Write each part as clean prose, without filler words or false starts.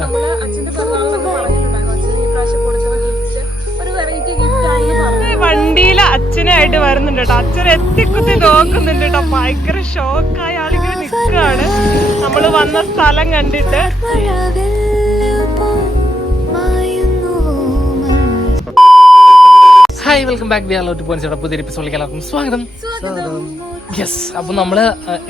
നമ്മള് അച്ഛന്റെ പിറന്നാളെന്ന് പറഞ്ഞിട്ടുണ്ടായിരുന്നു. അച്ഛൻ ഈ പ്രാവശ്യം കൊടുക്കുന്ന ഗിഫ്റ്റ് ഒരു വെറൈറ്റി ഗിഫ്റ്റ് ആണെന്ന് പറഞ്ഞു. വണ്ടിയില് അച്ഛനായിട്ട് വരുന്നുണ്ട് കേട്ടോ. അച്ഛൻ എത്തിക്കുത്തി നോക്കുന്നുണ്ട് കേട്ടോ. ഭയങ്കര ഷോക്കായ ആളിങ്ങനെ നിൽക്കാണ് നമ്മള് വന്ന സ്ഥലം കണ്ടിട്ട്. Hi, welcome back. പുതിയ എപ്പിസോഡിലേക്ക് എല്ലാവർക്കും സ്വാഗതം. യെസ്, അപ്പോൾ നമ്മൾ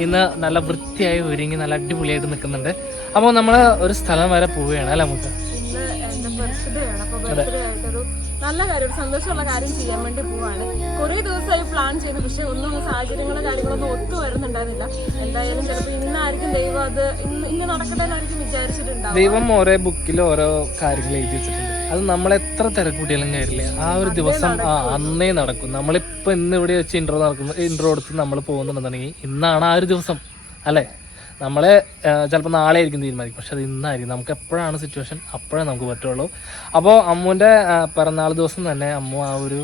ഇന്ന് നല്ല വൃത്തിയായി ഒരുങ്ങി നല്ല അടിപൊളിയായിട്ട് നിൽക്കുന്നുണ്ട്. അപ്പോൾ നമ്മൾ ഒരു സ്ഥലം വരെ പോവുകയാണ് അല്ലേ നമുക്ക്? ഇന്ന് എന്റെ ബർത്ത്ഡേ ആണ്. അപ്പൊ ബർത്ത്ഡേ ആയിട്ടൊരു നല്ല കാര്യം, ഒരു സന്തോഷമുള്ള കാര്യം ചെയ്യാൻ വേണ്ടി പോവാണ്. കുറെ ദിവസമായി പ്ലാൻ ചെയ്തു, പക്ഷെ ഒന്നും സാഹചര്യങ്ങളോ കാര്യങ്ങളൊന്നും ഒത്തു വരുന്നുണ്ടായിരുന്നില്ല. എന്തായാലും ചിലപ്പോൾ ഇന്നായിരിക്കും ദൈവം അത് ഇന്ന് നടക്കട്ടെന്നായിരിക്കും വിചാരിച്ചിട്ടുണ്ടാവും. ദൈവം ഓരോ ബുക്കിൽ ഓരോ കാര്യങ്ങൾ എഴുതി വെച്ചിട്ടുണ്ട്. അത് നമ്മൾ എത്ര തിരക്കൂട്ടിയാലും കാര്യമില്ല, ആ ഒരു ദിവസം അന്നേ നടക്കും. നമ്മളിപ്പോൾ ഇന്ന് ഇവിടെ വെച്ച് ഇൻട്രോ എടുത്ത് നമ്മൾ പോകുന്നുണ്ടെന്നുണ്ടെങ്കിൽ ഇന്നാണ് ആ ഒരു ദിവസം അല്ലേ? നമ്മളെ ചിലപ്പോൾ നാളെ ആയിരിക്കും തീരുമാനിക്കും, പക്ഷെ അത് ഇന്നായിരിക്കും. നമുക്ക് എപ്പോഴാണ് സിറ്റുവേഷൻ അപ്പോഴേ നമുക്ക് പറ്റുള്ളൂ. അപ്പോൾ അമ്മുവിൻ്റെ പിറന്നാൾ ദിവസം തന്നെ അമ്മു ആ ഒരു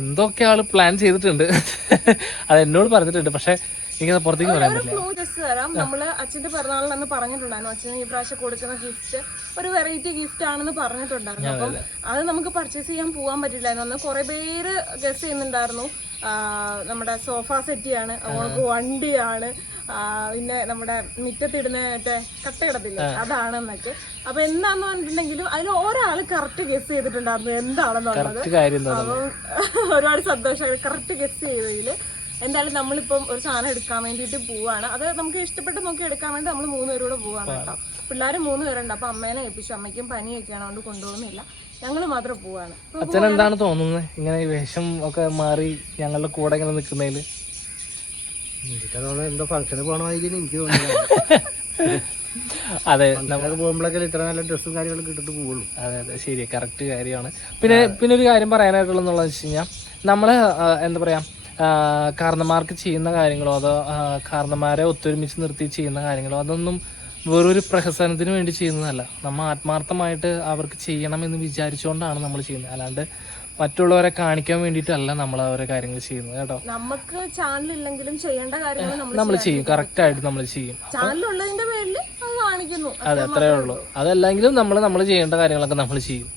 എന്തൊക്കെ ആൾ പ്ലാൻ ചെയ്തിട്ടുണ്ട്. അത് എന്നോട് പറഞ്ഞിട്ടുണ്ട്, പക്ഷെ എനിക്കത് പുറത്തേക്ക് പറയാൻ പറ്റില്ല. നമ്മള് അച്ഛന്റെ പിറന്നാളിലെന്ന് പറഞ്ഞിട്ടുണ്ടായിരുന്നു. അച്ഛന് ഈ പ്രാവശ്യം കൊടുക്കുന്ന ഗിഫ്റ്റ് ഒരു വെറൈറ്റി ഗിഫ്റ്റ് ആണെന്ന് പറഞ്ഞിട്ടുണ്ടായിരുന്നു. അപ്പം അത് നമുക്ക് പർച്ചേസ് ചെയ്യാൻ പോകാൻ പറ്റില്ലായിരുന്നു. അന്ന് കുറെ പേര് ഗസ് ചെയ്യുന്നുണ്ടായിരുന്നു. നമ്മുടെ സോഫ സെറ്റിയാണ്, നമുക്ക് വണ്ടിയാണ്, പിന്നെ നമ്മുടെ മുറ്റത്തിടുന്ന മറ്റേ കട്ടയിടത്തില്ലേ അതാണെന്നൊക്കെ. അപ്പൊ എന്താന്ന് പറഞ്ഞിട്ടുണ്ടെങ്കിലും അതിൽ ഒരാള് കറക്റ്റ് ഗസ് ചെയ്തിട്ടുണ്ടായിരുന്നു എന്താണെന്നുള്ളത്. അപ്പം ഒരുപാട് സന്തോഷമായി കറക്റ്റ് ഗസ് ചെയ്തതില്. എന്തായാലും നമ്മളിപ്പം ഒരു സാധനം എടുക്കാൻ വേണ്ടിയിട്ട് പോവാണ്. അത് നമുക്ക് ഇഷ്ടപ്പെട്ട് നോക്കി എടുക്കാൻ വേണ്ടി നമ്മൾ 3 പേരോട് പോവാണ് കേട്ടോ. പിള്ളേര് 3 പേരുണ്ട്. അപ്പൊ അമ്മേനെ ഏൽപ്പിച്ചു. അമ്മയ്ക്കും പനിയൊക്കെയാണ്, അതുകൊണ്ട് കൊണ്ടുപോകുന്നില്ല. ഞങ്ങള് മാത്രം പോവാണ്. അച്ഛൻ എന്താണ് തോന്നുന്നത് ഇങ്ങനെ വേഷം ഒക്കെ മാറി ഞങ്ങളുടെ കൂടെ ഇങ്ങനെ നിൽക്കുന്നതില്? എന്തോ ഫംഗ്ഷന് പോകണമായിരിക്കും എനിക്ക് തോന്നുന്നത്. അതെ, നമ്മൾ പോകുമ്പോഴൊക്കെ ഇത്ര നല്ല ഡ്രസ്സും കാര്യങ്ങളൊക്കെ ഇട്ടിട്ട് പോകുള്ളൂ. അതെ അതെ, ശരി, കറക്റ്റ് കാര്യമാണ്. പിന്നെ ഒരു കാര്യം പറയാനായിട്ടുള്ളതെന്ന് വെച്ച് കഴിഞ്ഞാൽ നമ്മള് എന്താ പറയാ, കാരണന്മാർക്ക് ചെയ്യുന്ന കാര്യങ്ങളോ അതോ കാരണന്മാരെ ഒത്തൊരുമിച്ച് നിർത്തി ചെയ്യുന്ന കാര്യങ്ങളോ അതൊന്നും വേറൊരു പ്രഹസനത്തിന് വേണ്ടി ചെയ്യുന്നതല്ല. നമ്മൾ ആത്മാർത്ഥമായിട്ട് അവർക്ക് ചെയ്യണമെന്ന് വിചാരിച്ചുകൊണ്ടാണ് നമ്മൾ ചെയ്യുന്നത്. അല്ലാണ്ട് മറ്റുള്ളവരെ കാണിക്കാൻ വേണ്ടിയിട്ടല്ല നമ്മൾ അവരെ കാര്യങ്ങൾ ചെയ്യുന്നത് കേട്ടോ. നമുക്ക് ചാനൽ ഇല്ലെങ്കിലും ചെയ്യേണ്ട കാര്യങ്ങൾ നമ്മൾ ചെയ്യും, കറക്റ്റ് ആയിട്ട് നമ്മൾ ചെയ്യും. ചാനലുള്ളതിന്റെ പേരിൽ അത് കാണിക്കുന്നു. അതെ, അത്രേ ഉള്ളൂ. അതല്ലെങ്കിലും നമ്മൾ ചെയ്യേണ്ട കാര്യങ്ങളൊക്കെ നമ്മൾ ചെയ്യും.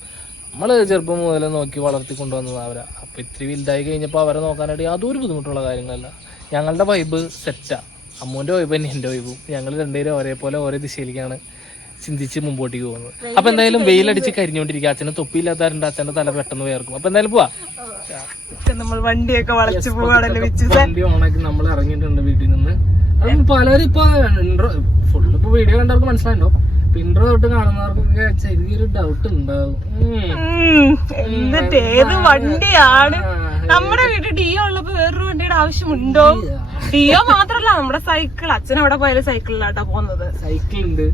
നമ്മൾ ചെറുപ്പം മുതൽ നോക്കി വളർത്തി കൊണ്ടുവന്നത് അവരാ. അപ്പൊ ഇത്തിരി വലുതായി കഴിഞ്ഞപ്പോൾ അവരെ നോക്കാനായിട്ട് യാതൊരു ബുദ്ധിമുട്ടുള്ള കാര്യങ്ങളല്ല. ഞങ്ങളുടെ വൈബ് സെറ്റാ. അമ്മൂന്റെ വൈബ് തന്നെ എൻ്റെ വൈബും. ഞങ്ങൾ രണ്ടുപേരും ഒരേപോലെ ഓരോ ദിശയിലേക്കാണ് ചിന്തിച്ച് മുമ്പോട്ടേക്ക് പോകുന്നത്. അപ്പൊ എന്തായാലും വെയിലടിച്ച് കരിഞ്ഞോണ്ടിരിക്കുക. അച്ഛന് തൊപ്പിയില്ലാത്തവരുണ്ട്, അച്ഛൻ്റെ തല പെട്ടെന്ന് വേർക്കും. അപ്പൊ എന്തായാലും പോവാ. നമ്മൾ വണ്ടിയൊക്കെ വളച്ചു പോവാണല്ലോ. വണ്ടി ഓണാക്കി നമ്മൾ ഇറങ്ങിയിട്ടുണ്ട് വീട്ടിൽ നിന്ന്. അത് പലരും ഇപ്പൊ ഫുള്ള് ഇപ്പൊ വീഡിയോ കണ്ടവർക്ക് മനസ്സിലായിട്ടോ. പിൻട്രോ തൊട്ട് കാണുന്നവർക്കൊക്കെ ചെറിയൊരു ഡൗട്ട് ഉണ്ടാവും, എന്നിട്ട് ഏത് വണ്ടിയാണ്. നമ്മുടെ വീട്ടിൽ ഡിയോ ഉള്ളപ്പോ വേറൊരു വണ്ടിയുടെ ആവശ്യമുണ്ടോ? ഡിയോ മാത്രല്ല, നമ്മുടെ സൈക്കിൾ. അച്ഛൻ എവിടെ പോയാലും സൈക്കിളിലാട്ടാ പോകുന്നത്. സൈക്കിൾ ഉണ്ട്.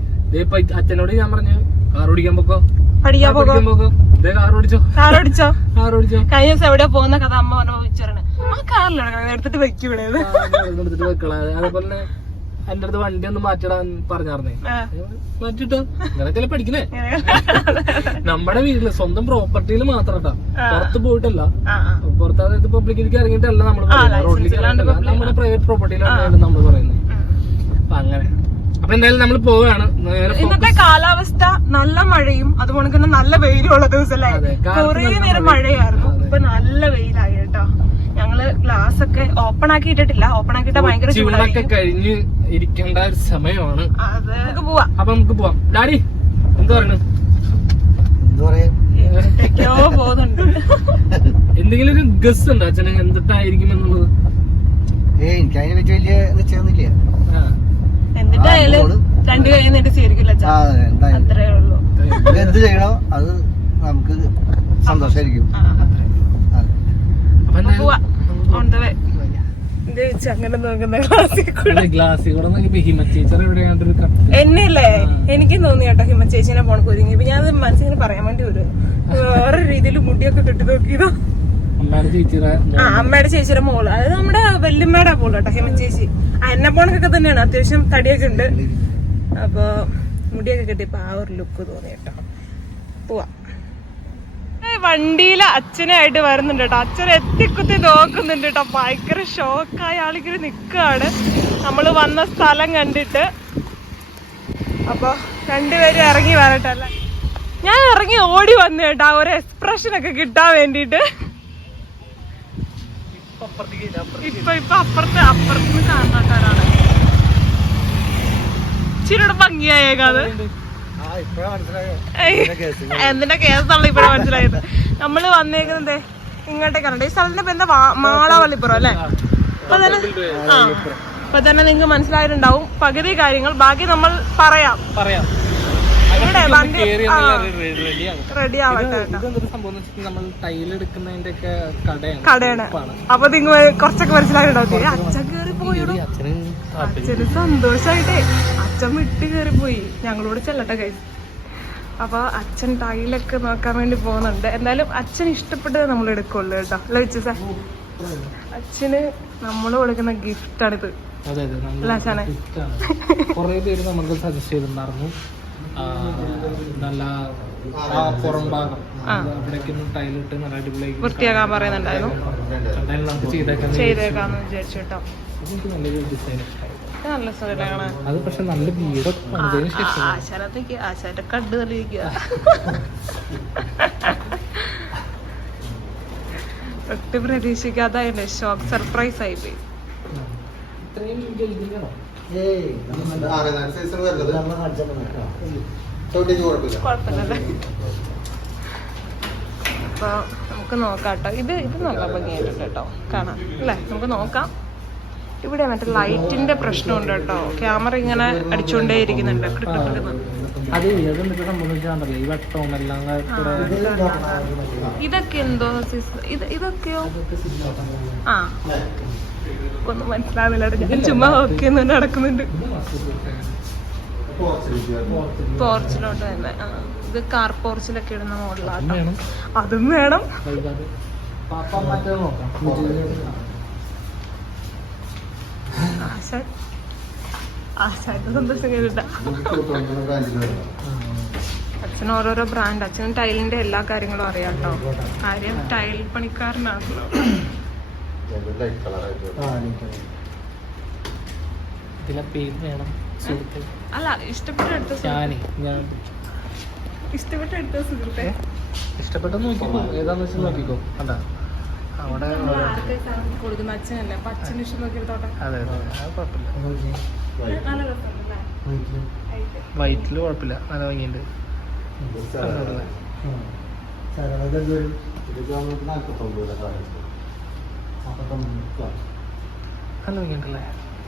അച്ഛനോട് ഞാൻ പറഞ്ഞു കാർ ഓടിക്കാൻ പോക്കോ, പഠിക്കാൻ പോകോ, കാർ ഓടിച്ചോ. കഴിഞ്ഞ ദിവസം എവിടെ പോകുന്ന കഥ അമ്മ ചോദിച്ചാണ്. ആ കാറിലാണ് എടുത്തിട്ട് വെക്കൂടെ എടുത്തിട്ട് വെക്കളാ. അതേപോലെ എന്റെ അടുത്ത് വണ്ടി ഒന്ന് മാറ്റിടാൻ പറഞ്ഞാർന്നേ, മാറ്റിട്ടോ. ഇങ്ങനൊക്കെ പഠിക്കുന്നേ. നമ്മുടെ വീട്ടില് സ്വന്തം പ്രോപ്പർട്ടിയിൽ മാത്രം പുറത്ത് പോയിട്ടല്ല. പുറത്ത് അതായത് പബ്ലിക്കിലേക്ക് ഇറങ്ങിയിട്ടല്ല നമ്മൾ റോഡിലേക്ക് ഇറങ്ങിയിട്ടല്ല, നമ്മുടെ പ്രൈവറ്റ് പ്രോപ്പർട്ടിയിലാണ് നമ്മൾ പറയുന്നത്. അപ്പൊ അങ്ങനെ. അപ്പൊ എന്തായാലും നമ്മൾ പോവുകയാണ്. ഇന്നത്തെ കാലാവസ്ഥ നല്ല മഴയും അതുപോലെ തന്നെ നല്ല വെയിലും ഉള്ള ദിവസമല്ലേ. കുറേ നേരം മഴയായിരുന്നു, ഇപ്പൊ നല്ല വെയിലായി കേട്ടോ. ഞങ്ങള് ഗ്ലാസ് ഒക്കെ ഓപ്പൺ ആക്കിയിട്ടില്ല. ഓപ്പൺ ആക്കിയിട്ട ഭയങ്കര ചൂടൊക്കെ കഴിഞ്ഞ് ഇരിക്കേണ്ട ഒരു സമയമാണ്. നമുക്ക് പോവാം. അപ്പൊ നമുക്ക് പോവാം. ഡാഡി എന്താ പറയണ? എവിടേക്കോ പോകുന്നുണ്ട്. എന്തെങ്കിലും ഒരു ഗസ് ഉണ്ടോ അച്ഛന് എന്തിട്ടായിരിക്കും എന്നുള്ളത്? എനിക്ക് അതിനെ പറ്റി വലിയ നിശ്ചയമൊന്നുമില്ല. എന്നിട്ടായാലും രണ്ടു കൈ നീട്ടി സ്വീകരിക്കില്ല. അത്രേ ഉള്ളൂ. എന്ത് ചെയ്യണോ അത് നമുക്ക് സന്തോഷമായിരിക്കും. എന്നല്ലേ എനിക്കും തോന്നി കേട്ടോ ഹിമ ചേച്ചിനെ പോണക്ക് ഒരുങ്ങി. ഇപ്പൊ ഞാൻ മനസ്സിങ്ങനെ പറയാൻ വേണ്ടി വേറെ രീതിയിൽ മുടിയൊക്കെ കെട്ടി നോക്കിയതോ. അമ്മയുടെ ചേച്ചിയുടെ മോള്, അതായത് നമ്മുടെ വല്യമ്മയുടെ മോള് കേട്ടോ ഹിമ ചേച്ചി. എന്നെ പോണക്കൊക്കെ തന്നെയാണ്, അത്യാവശ്യം തടിയൊക്കെ ഉണ്ട്. അപ്പൊ മുടിയൊക്കെ കെട്ടിയപ്പോ ആ ഒരു ലുക്ക് തോന്നി കേട്ടോ. പോവാ. വണ്ടിയില് അച്ഛനായിട്ട് വരുന്നുണ്ട് കേട്ടോ. അച്ഛൻ എത്തിക്കുത്തി നോക്കുന്നുണ്ട് കേട്ടോ. ഭയങ്കര ഷോക്കായ ആളിങ്ങനെ നിൽക്കുകയാണ് നമ്മള് വന്ന സ്ഥലം കണ്ടിട്ട്. അപ്പൊ രണ്ടുപേരും ഇറങ്ങി വരട്ടെ അല്ലേ. ഞാൻ ഇറങ്ങി ഓടി വന്നു കേട്ടാ ഒരു എക്സ്പ്രഷൻ ഒക്കെ കിട്ടാൻ വേണ്ടിട്ട്. ഇപ്പൊ അപ്പുറത്തുനിന്ന് കാണാട്ടാരാണ് ഇച്ചിരിയുടെ ഭംഗിയായേക്കാത്. എന്തിന്റെ കേസാണല്ലോ ഇപ്പഴാ മനസ്സിലായത്. നമ്മള് വന്നേക്കുന്നത് ഇങ്ങോട്ടേക്കാണ്. ഈ സ്ഥലത്തിന്റെ പേര് എന്താ? മാളവള്ളിപ്പുറം അല്ലേ? അപ്പൊ തന്നെ നിങ്ങൾക്ക് മനസ്സിലായിട്ടുണ്ടാവും പകുതി കാര്യങ്ങൾ. ബാക്കി നമ്മൾ പറയാം. ഇവിടെ വണ്ടി റെഡി ആവട്ടെ. കടയാണ്. അപ്പൊ നിങ്ങൾ കുറച്ചൊക്കെ മനസ്സിലായിട്ടുണ്ടാവും. അച്ഛൻ കേറി പോയിടും. അച്ഛന് സന്തോഷായിട്ടേ അച്ഛൻ വിട്ട് കേറിപ്പോയി. ഞങ്ങളോട് ചെല്ലട്ടെ കൈസ്. അപ്പൊ അച്ഛൻ ടൈലൊക്കെ നോക്കാൻ വേണ്ടി പോകുന്നുണ്ട്. എന്തായാലും അച്ഛൻ ഇഷ്ടപ്പെട്ടത് നമ്മൾ എടുക്കുള്ളൂ കേട്ടോ. അല്ല വെച്ചു സാർ, അച്ഛന് നമ്മൾ കൊടുക്കുന്ന ഗിഫ്റ്റാണിത്. കൊറേ പേര് നമുക്ക് സജസ്റ്റ് ചെയ്തിട്ടുണ്ടായിരുന്നു നല്ല പുറം ഭാഗം അവിടേക്ക് ടൈലിട്ട് നല്ല അടിപൊളി വൃത്തിയാക്കാൻ പറയുന്നുണ്ടായിരുന്നു. നമുക്ക് ചെയ്തേക്കാന്ന് വിചാരിച്ചു കേട്ടോ. നല്ലൊരു ഡിസൈൻ ഇഷ്ടമായി. നല്ല സുഖമാണ് അത്. പക്ഷെ നല്ല വീടൊക്കെ പണിതതിന് ശേഷം ആശാന്റെ കണ്ട് തെളിയിക്കുക. ഒട്ടും പ്രതീക്ഷിക്കാതെ ഷോക്ക് സർപ്രൈസ് ആയി പോയി. കുഴപ്പമില്ലല്ലേ. അപ്പൊ നമുക്ക് നോക്കാം കേട്ടോ. ഇത് നല്ല ഭംഗിയായിട്ടുണ്ട് കേട്ടോ കാണാം അല്ലേ. നമുക്ക് നോക്കാം. ഇവിടെ മറ്റേ ലൈറ്റിന്റെ പ്രശ്നമുണ്ട് കേട്ടോ. ക്യാമറ ഇങ്ങനെ അടിച്ചുകൊണ്ടേ ഇരിക്കുന്നുണ്ട്. ഇതൊക്കെ എന്തോ ഇതൊക്കെയോ ഒന്നും മനസ്സിലാവുന്നില്ല. ഞാൻ ചുമ്മാ ഒക്കെ നടക്കുന്നുണ്ട്. പോർച്ചിലോട്ട് തന്നെ. ഇത് കാർ പോർച്ചിലൊക്കെ ഇടുന്ന മോഡലാണ്. അതും വേണം. ആശാന്റെ സന്തോഷം കേട്ടാ. അച്ഛന് ഓരോരോ ബ്രാൻഡ്. അച്ഛനും ടൈലിന്റെ എല്ലാ കാര്യങ്ങളും അറിയാം കേട്ടോ. കാര്യം ടൈൽ പണിക്കാരനാണല്ലോ. അല്ല ഇഷ്ടപ്പെട്ട എടുത്ത സുഹൃത്തെ ഇഷ്ടപ്പെട്ട നോക്കിക്കോ. ഏതാന്ന് വെച്ചാൽ നോക്കിക്കോ. അതാ അവിടെ കൊടുക്കുന്ന അച്ഛനല്ലേ. അപ്പൊ അച്ഛന് ഇഷ്ടം നോക്കിയെടുത്തോട്ടെ. അതെ അതെ, അത് കുഴപ്പമില്ല. വൈറ്റില് കുഴപ്പമില്ല, നല്ല ഭംഗിയുണ്ട്. നല്ല ഭംഗിയുണ്ടല്ലേ.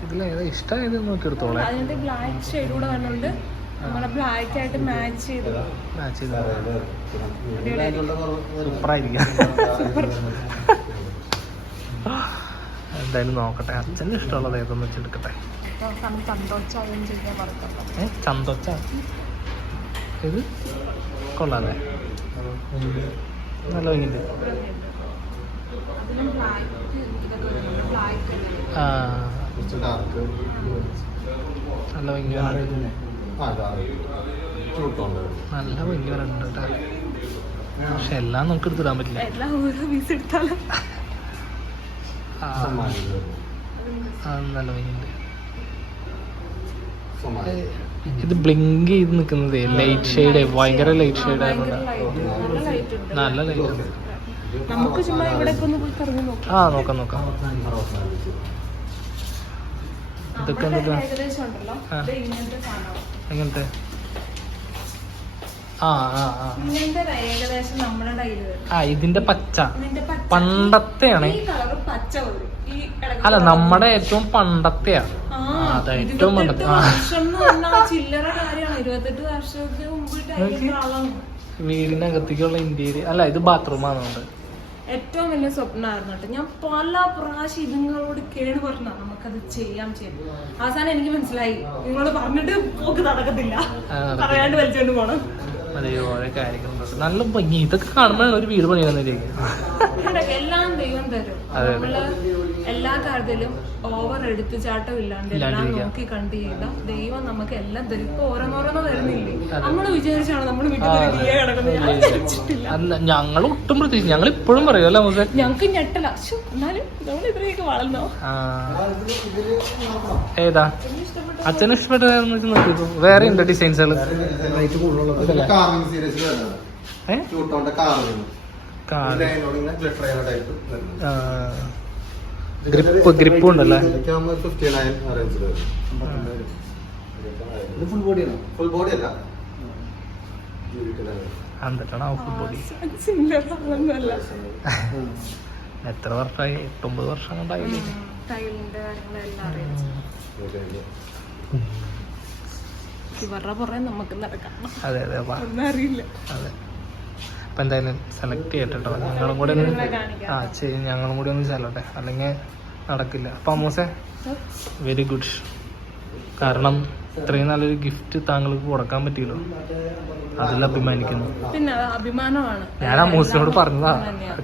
ഇതിലേതാ ഇഷ്ടമായത് നോക്കിയെടുത്തോളെ. അതിന്റെ ബ്ലാക്ക് ഷെയ്ഡ് കൂടെ വന്നുകൊണ്ട് നമ്മളെ ബ്ലാക്ക് ആയിട്ട് മാച്ച് ചെയ്ത് സൂപ്പറായിരിക്കും. എന്തായാലും നോക്കട്ടെ. അച്ഛൻ്റെ ഇഷ്ടമുള്ളത് ഏതെന്ന് വെച്ചെടുക്കട്ടെ. ചന്തോച്ച ഇത് കൊള്ളാല്ലേ. നല്ല ഭംഗിയുണ്ട്. ആ നല്ല ഭംഗി നല്ല ഭംഗി വരണ്ട് കേട്ടോ. പക്ഷെ എല്ലാം നമുക്ക് എടുത്തിടാൻ പറ്റില്ല. നല്ല ഭംഗിയുണ്ട്. ഇത് ബ്ലിങ്ക് ചെയ്ത് നിൽക്കുന്നതേ ലൈറ്റ് ഷെയ്ഡ്, ഭയങ്കര ലൈറ്റ് ഷെയ്ഡ് ആയതുകൊണ്ട് നല്ല ലൈറ്റ് ഉണ്ട്. ആ നോക്കാം നോക്കാം. ഇതൊക്കെ എങ്ങനത്തെ? ഇതിന്റെ പച്ച പണ്ടത്തെയാണ്. അല്ല നമ്മുടെ ഏറ്റവും പണ്ടത്തെയാ. അതാ ഏറ്റവും പണ്ടത്തെ. വീടിനകത്തേക്കുള്ള ഇന്ത്യയില് അല്ല, ഇത് ബാത്റൂമാണ്. ഏറ്റവും വലിയ സ്വപ്നമായിരുന്നു കേട്ടോ. ഞാൻ പല പ്രാവശ്യം ഇതുങ്ങളോട് കേട് പറഞ്ഞ നമുക്കത് ചെയ്യാം. അവസാനം എനിക്ക് മനസ്സിലായി നിങ്ങളോട് പറഞ്ഞിട്ട് പോക്ക് നടക്കത്തില്ല, പറയാണ്ട് വലിച്ചോണ്ട് പോണം. അതെ, ഓരോ കാര്യങ്ങളുണ്ട്. നല്ല ഭംഗി. ഇതൊക്കെ കാണുമ്പോഴാണ് ഒരു വീട് പണിയാന്നിരിക്കും. അതുകൊണ്ടൊക്കെ എല്ലാം ദൈവം തരും. നമ്മള് എല്ലാ കാര്യത്തിലും ഓവർ എടുത്തുചാട്ടം ഇല്ലാണ്ട് എല്ലാം നോക്കി കണ്ടു ചെയ്ത ദൈവം നമുക്ക് എല്ലാം തരും. ഇപ്പൊ ഓരോന്നോരോന്നോ തരുന്നില്ലേ, നമ്മള് വിചാരിച്ചാണ് നമ്മൾ വീട്ടിൽ കിടക്കുന്നത്. ഞങ്ങൾ ഒട്ടും പ്രത്യേകിച്ച് ഞങ്ങൾ ഇപ്പോഴും പറയുമല്ലോ ഞങ്ങക്ക് ഞെട്ടല. എന്നാലും നമ്മൾ ഇതിലേക്ക് വളർന്നോ. ഏതാ അച്ഛന് ഇഷ്ടപ്പെട്ടതെന്ന് വെച്ച് നോക്കിയപ്പോ വേറെ ഉണ്ട് ഡിസൈൻസുകൾ. ഗ്രിപ്പ് ഉണ്ടല്ലേ. ഫുൾ ബോഡിയാണ്. ഫുൾ ബോഡി അല്ല, എന്നിട്ടാണ് ഫുൾ ബോഡി. എത്ര വർഷമായി? 8-9 വർഷം കൊണ്ടായില്ലേ. ഇവരുടെ പുറകെ നമുക്ക് നടക്കാം. അതെ അതെ ഒന്നും അറിയില്ല. അതെ. അപ്പം എന്തായാലും സെലക്ട് ചെയ്യട്ടോ. ഞങ്ങളും കൂടെ ഒന്ന് ഞങ്ങളും കൂടി ഒന്ന് ചെല്ലട്ടെ, അല്ലെങ്കിൽ നടക്കില്ല. അപ്പം അമ്മൂസേ വെരി ഗുഡ്. കാരണം ഇത്രയും നല്ലൊരു ഗിഫ്റ്റ് താങ്കൾക്ക് കൊടുക്കാൻ പറ്റിയല്ലോ, അതിൽ അഭിമാനിക്കുന്നു. പിന്നെ അഭിമാനമാണ്. ഞാൻ അമ്മൂസിനോട് പറഞ്ഞതാ,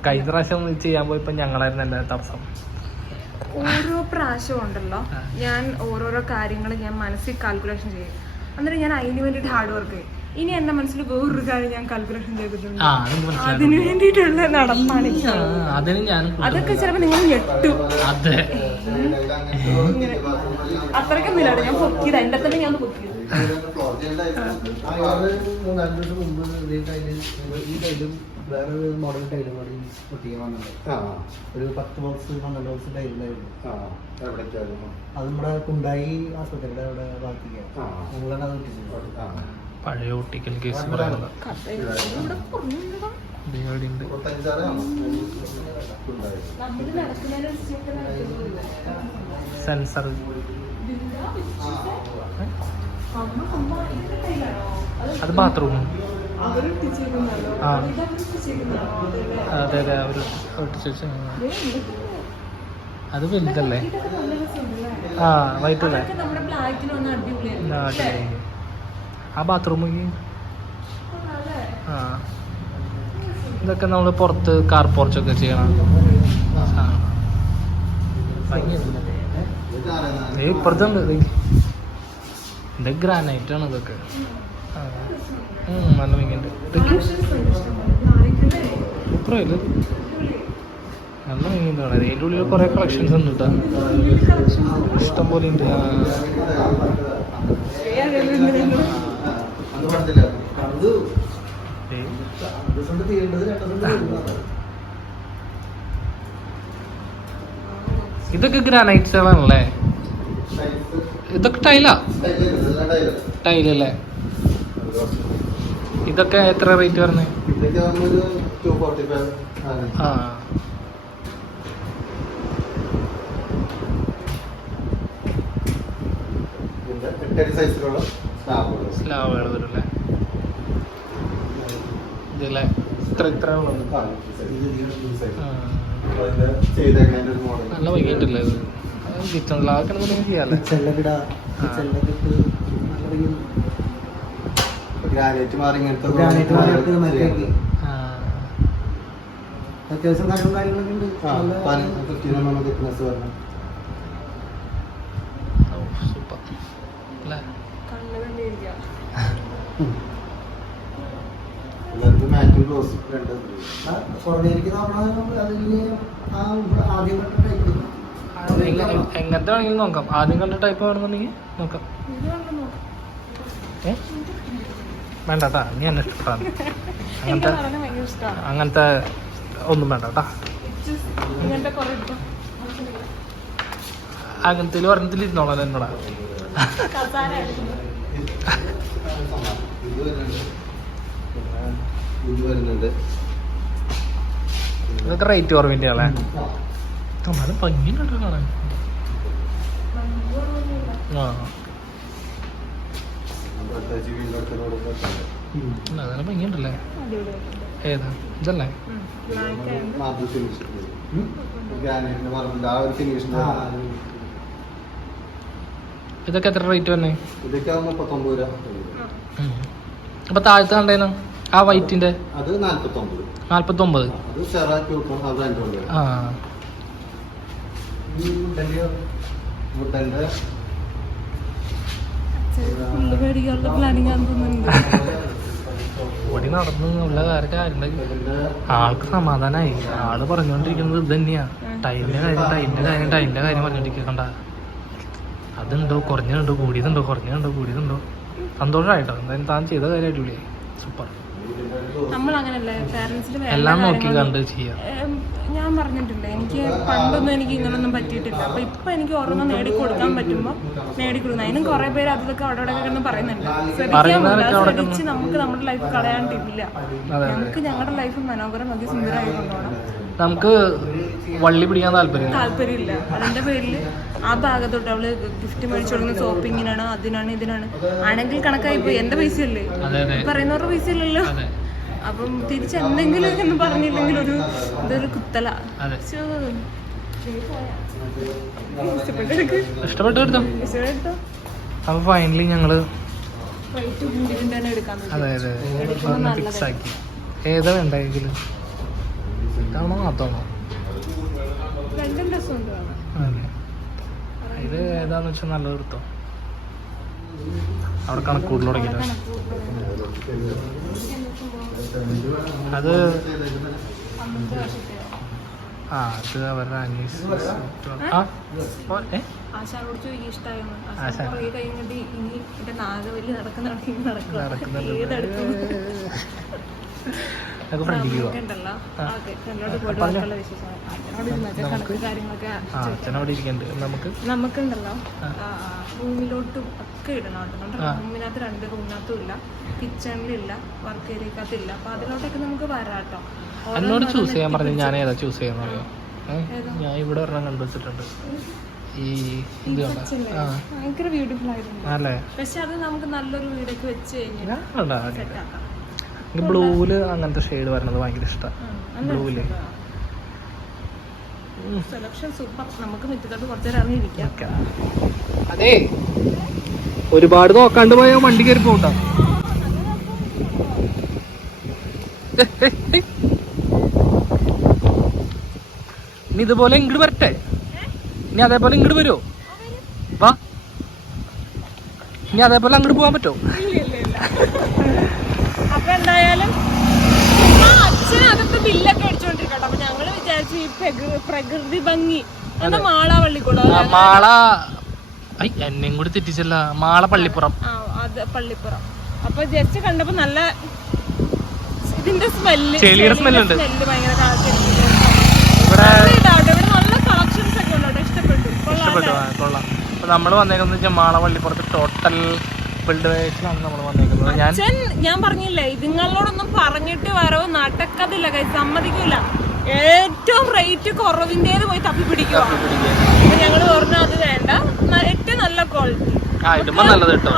കഴിഞ്ഞ പ്രാവശ്യം ചെയ്യാൻ പോയപ്പോ ഞങ്ങളായിരുന്നു എൻ്റെ തടസ്സം. ഓരോ പ്രാവശ്യം ഉണ്ടല്ലോ ഞാൻ ഓരോരോ കാര്യങ്ങൾ ഞാൻ മനസ്സിൽ കാൽക്കുലേഷൻ ചെയ്യും. അന്നേരം ഞാൻ അതിന് വേണ്ടിയിട്ട് ഹാർഡ് വർക്ക് ചെയ്യും. ഇനി എന്റെ മനസ്സിൽ വേറൊരു കാര്യം ഞാൻ കാൽക്കുലേഷൻ ചെയ്തിട്ടുണ്ട്. അതിന് വേണ്ടിയിട്ടുള്ള നടപ്പാണ്. അതൊക്കെ ചിലപ്പോ നിങ്ങൾ ഞെട്ടും. അത്രയ്ക്കും വിലാണ് ഞാൻ പൊക്കിയത്. എന്റെ തന്നെ ഞാൻ പൊക്കിയത്. വേറെ മോഡൽ ടൈലും കൂടി പൊട്ടിക്കാൻ വന്നിട്ടുണ്ട്. ഒരു 10 ബോക്സ് 12 ബോക്സ് ടൈലുണ്ടായിരുന്നു. അത് നമ്മുടെ കുണ്ടായി ആസ്പത്രിയുടെ അവിടെ ബാക്കിയാണ്. നിങ്ങളാണ് അത് പൊട്ടിച്ചത്. പഴയ ഒട്ടിക്കൽ കേസ് പറയുന്നത് സെൻസർ. അത് ബാത്റൂം. ആ അതെ അതെ അവർ ഒട്ടിച്ചു. അത് വലുതല്ലേ? ആ വൈറ്റല്ലേ? ആ ബാത്റൂം. ആ ഇതൊക്കെ നമ്മൾ പുറത്ത് കാർ പോർച്ചൊക്കെ ചെയ്യണം. ഇപ്പുറത്തുണ്ട് ഇത് ഗ്രാനൈറ്റ് ആണ്. ഇതൊക്കെ നല്ല ഭംഗിയുണ്ട്. അപ്പുറമില്ല നല്ല ഭംഗിയുണ്ട്. അതിൻ്റെ ഉള്ളിൽ കുറേ കളക്ഷൻസ് ഉണ്ട് കേട്ടോ, ഇഷ്ടം പോലെ ഉണ്ട്. ഇതൊക്കെ ഗ്രാനൈറ്റ്സുകളാണല്ലേ? ഇതൊക്കെ ടൈലാ? ടൈലല്ലേ? ഇതൊക്കെ എത്ര റേറ്റ് വരുന്നത്? ആ സ്ലാബുകൾ വരും അല്ലേ? ഇതല്ലേ ഇത്ര ഉള്ളത്? നല്ല ഭംഗിയുണ്ടല്ലേ ഇത്? കിച്ചണിലാക്കെ ചെയ്യാല്ലേ? അത്യാവശ്യം കാര്യങ്ങളൊക്കെ ഉണ്ട്. സൂപ്പർ അല്ലേ? എങ്ങനത്തെ വേണമെങ്കിലും നോക്കാം. ആദ്യം കണ്ട ടൈപ്പ് വേണമെന്നുണ്ടെങ്കിൽ നോക്കാം. വേണ്ടട്ടാ, നീ എന്നെ ഇഷ്ടപ്പെടാൻ അങ്ങനത്തെ ഒന്നും വേണ്ടട്ടാ. അങ്ങനത്തെ ഒരെണ്ണത്തിൽ ഇരുന്നോളാം എന്നോടാ. ഇതൊക്കെ റേറ്റ് കുറവിൻ്റെ ആളെ നല്ല ഭംഗിയുണ്ടോ കാണാൻ. ആ നല്ല ഭംഗിയുണ്ടല്ലേ? ഏതാ ഇതല്ലേ? ഇതൊക്കെ എത്ര റേറ്റ് വന്നേ? ഇതൊക്കെ 39 രൂപ. അപ്പൊ താഴത്ത് കണ്ടേനോ? ആ വൈറ്റിന്റെ അത് 49. 49. അത് സെറ ക്യൂട്ടർ ആ ബ്രാൻഡ് ഉണ്ട്. ആ ഈ വുഡന്റെ പ്ലാനിങ് ആണെന്ന് തോന്നുന്നുണ്ട്. ഓടി നടന്ന് ഉള്ള കാര്യമുണ്ടെങ്കിൽ ആൾക്ക് സമാധാനമായി. ആള് പറഞ്ഞോണ്ടിരിക്കുന്നത് ഇത് തന്നെയാ, ടൈമിന്റെ കാര്യം പറഞ്ഞോണ്ടിരിക്കണ്ട. അതുണ്ടോ കുറഞ്ഞുണ്ടോ കൂടിയതുണ്ടോ സന്തോഷമായിട്ടോ. എന്തായാലും താൻ ചെയ്ത കാര്യം അടിപൊളിയായി, സൂപ്പർ. നമ്മളങ്ങനല്ലേ പാരന്റ്സിൽ എല്ലാം നോക്കി കണ്ട് ചെയ്യാം. ഞാൻ പറഞ്ഞിട്ടുണ്ട്, എനിക്ക് പണ്ടൊന്നും എനിക്ക് ഇങ്ങനൊന്നും പറ്റിയിട്ടില്ല. അപ്പൊ ഇപ്പൊ എനിക്ക് ഓരോന്നും നേടിക്കൊടുക്കാൻ പറ്റുമ്പോ നേടിക്കൊടുക്കുന്നു. അതിനും കുറെ പേര് അതൊക്കെ അവിടെ കിടന്ന് പറയുന്നുണ്ട്. ശ്രദ്ധിച്ച് നമുക്ക് നമ്മുടെ ലൈഫ് കളയാണ്ടില്ല. നമുക്ക് ഞങ്ങളുടെ ലൈഫ് മനോഹരം അതിസുന്ദരമായി കൊണ്ടുപോകണം. നമുക്ക് വള്ളി പിടിക്കാൻ താല്പര്യമില്ല. അതിന്റെ പേരിൽ ആ ഭാഗത്തോട്ട് അവള് ഗിഫ്റ്റ് മേടിച്ചു കൊടുക്കുന്ന ഷോപ്പിങ്ങിനാണ്, അതിനാണ് ഇതിനാണ് ആണെങ്കിൽ കണക്കായി പോയി. എന്റെ പൈസ അല്ലേ, പറയുന്നവരുടെ പൈസ ഇല്ലല്ലോ. അപ്പം തിരിച്ച് എന്തെങ്കിലും എന്ന് പറഞ്ഞില്ലെങ്കിൽ ഇതൊരു കുത്തല. ഇഷ്ടപ്പെട്ടു. അപ്പൊ ഫൈനലി ഞങ്ങള് ഫിക്സ് ആക്കി. ഏതാ വേണ്ടെങ്കിലും ഇതാണോ അതാണോ? രണ്ടും രസമുണ്ട്. ഇത് ഏതാന്ന് വെച്ചാൽ നല്ലത് എടുത്തോ. അവിടെ കണക്കൂട്ടിൽ തുടങ്ങിയിട്ട് അത് അത് അവരുടെ അച്ഛനവിടെ ഇരിക്കണ്ട്. നമുക്കുണ്ടല്ലോ റൂമിലോട്ടും ഒക്കെ ഇടണം കേട്ടോ. നമ്മുടെ റൂമിനകത്ത് 2 റൂമിനകത്തും ഇല്ല, കിച്ചണിലില്ല, വർക്ക് ഏരിയക്കകത്തില്ല. അപ്പൊ അതിലോട്ടൊക്കെ നമുക്ക് വരാട്ടോ. എന്നോട് ചൂസ് ചെയ്യാൻ പറഞ്ഞു. ഞാൻ ഏതാ ചൂസ് ചെയ്യാൻ അറിയോ? ഞാൻ ഇവിടെ ഒരെണ്ണം കണ്ടുവച്ചിട്ടുണ്ട്. ഈ ഇത് ഭയങ്കര ബ്യൂട്ടിഫുൾ ആയിട്ടുണ്ട് അല്ലേ? പക്ഷെ അത് നമുക്ക് നല്ലൊരു വീടൊക്കെ വെച്ച് കഴിഞ്ഞാൽ ബ്ലൂവില് അങ്ങനത്തെ ഷെയ്ഡ് വരുന്നത് ഭയങ്കര ഇഷ്ടമാണ്. ബ്ലൂവില് സെലക്ഷൻ സൂപ്പർ. നമുക്ക് മുറ്റത്തോട്ട് കുറച്ചേരം ഇറങ്ങിയിരിക്കാം. അതെ, ഒരുപാട് നോക്കാണ്ട് പോയ വണ്ടി കയറി പോകണ്ട. ഇനി ഇതുപോലെ ഇങ്ങോട്ട് വരട്ടെ. ഇനി അതേപോലെ ഇങ്ങോട്ട് വരുമോ? വാ, ഇനി അതേപോലെ അങ്ങോട്ട് പോകാൻ പറ്റുമോ? അപ്പൊ എന്തായാലും അച്ഛനകത്ത് ബില്ലൊക്കെ അടിച്ചോണ്ടിരിക്കട്ടോ. അപ്പൊ ഞങ്ങള് വിചാരിച്ചു ഈ പ്രകൃതി ഭംഗി എന്താ മാള പള്ളിക്കുളം, മാള എന്നെയും കൂടി തെറ്റിച്ചല്ല, മാള പള്ളിപ്പുറം. അത് പള്ളിപ്പുറം. അപ്പൊ ജസ്റ്റ് കണ്ടപ്പോ നല്ല ഇതിന്റെ ചെളിയുടെ സ്മെല്ലുണ്ട്. ഭയങ്കര ഇവിടെ നല്ല കളക്ഷൻസ് ഒക്കെ ഉണ്ടോ. ഇഷ്ടപ്പെട്ടു. കൊള്ളാം. അപ്പൊ നമ്മള് വന്നേക്കുന്നത് മാള പള്ളിപ്പുറത്ത് ടോട്ടൽ ബിൽഡ് വേസിലാണ് നമ്മൾ വന്നേക്കുന്നത്. ഞാൻ പറഞ്ഞില്ലേ, ഇതുങ്ങളോടൊന്നും പറഞ്ഞിട്ട് വരവ് നടക്കത്തില്ല, സമ്മതിക്കില്ല. ഏറ്റവും റേറ്റ് കുറവിൻ്റെത് പോയി തപ്പി പിടിക്കുക. അപ്പൊ ഞങ്ങള് പറഞ്ഞു അത് വേണ്ട, ഏറ്റവും നല്ല ക്വാളിറ്റി ഇടുമ്പോ നല്ലത് കിട്ടും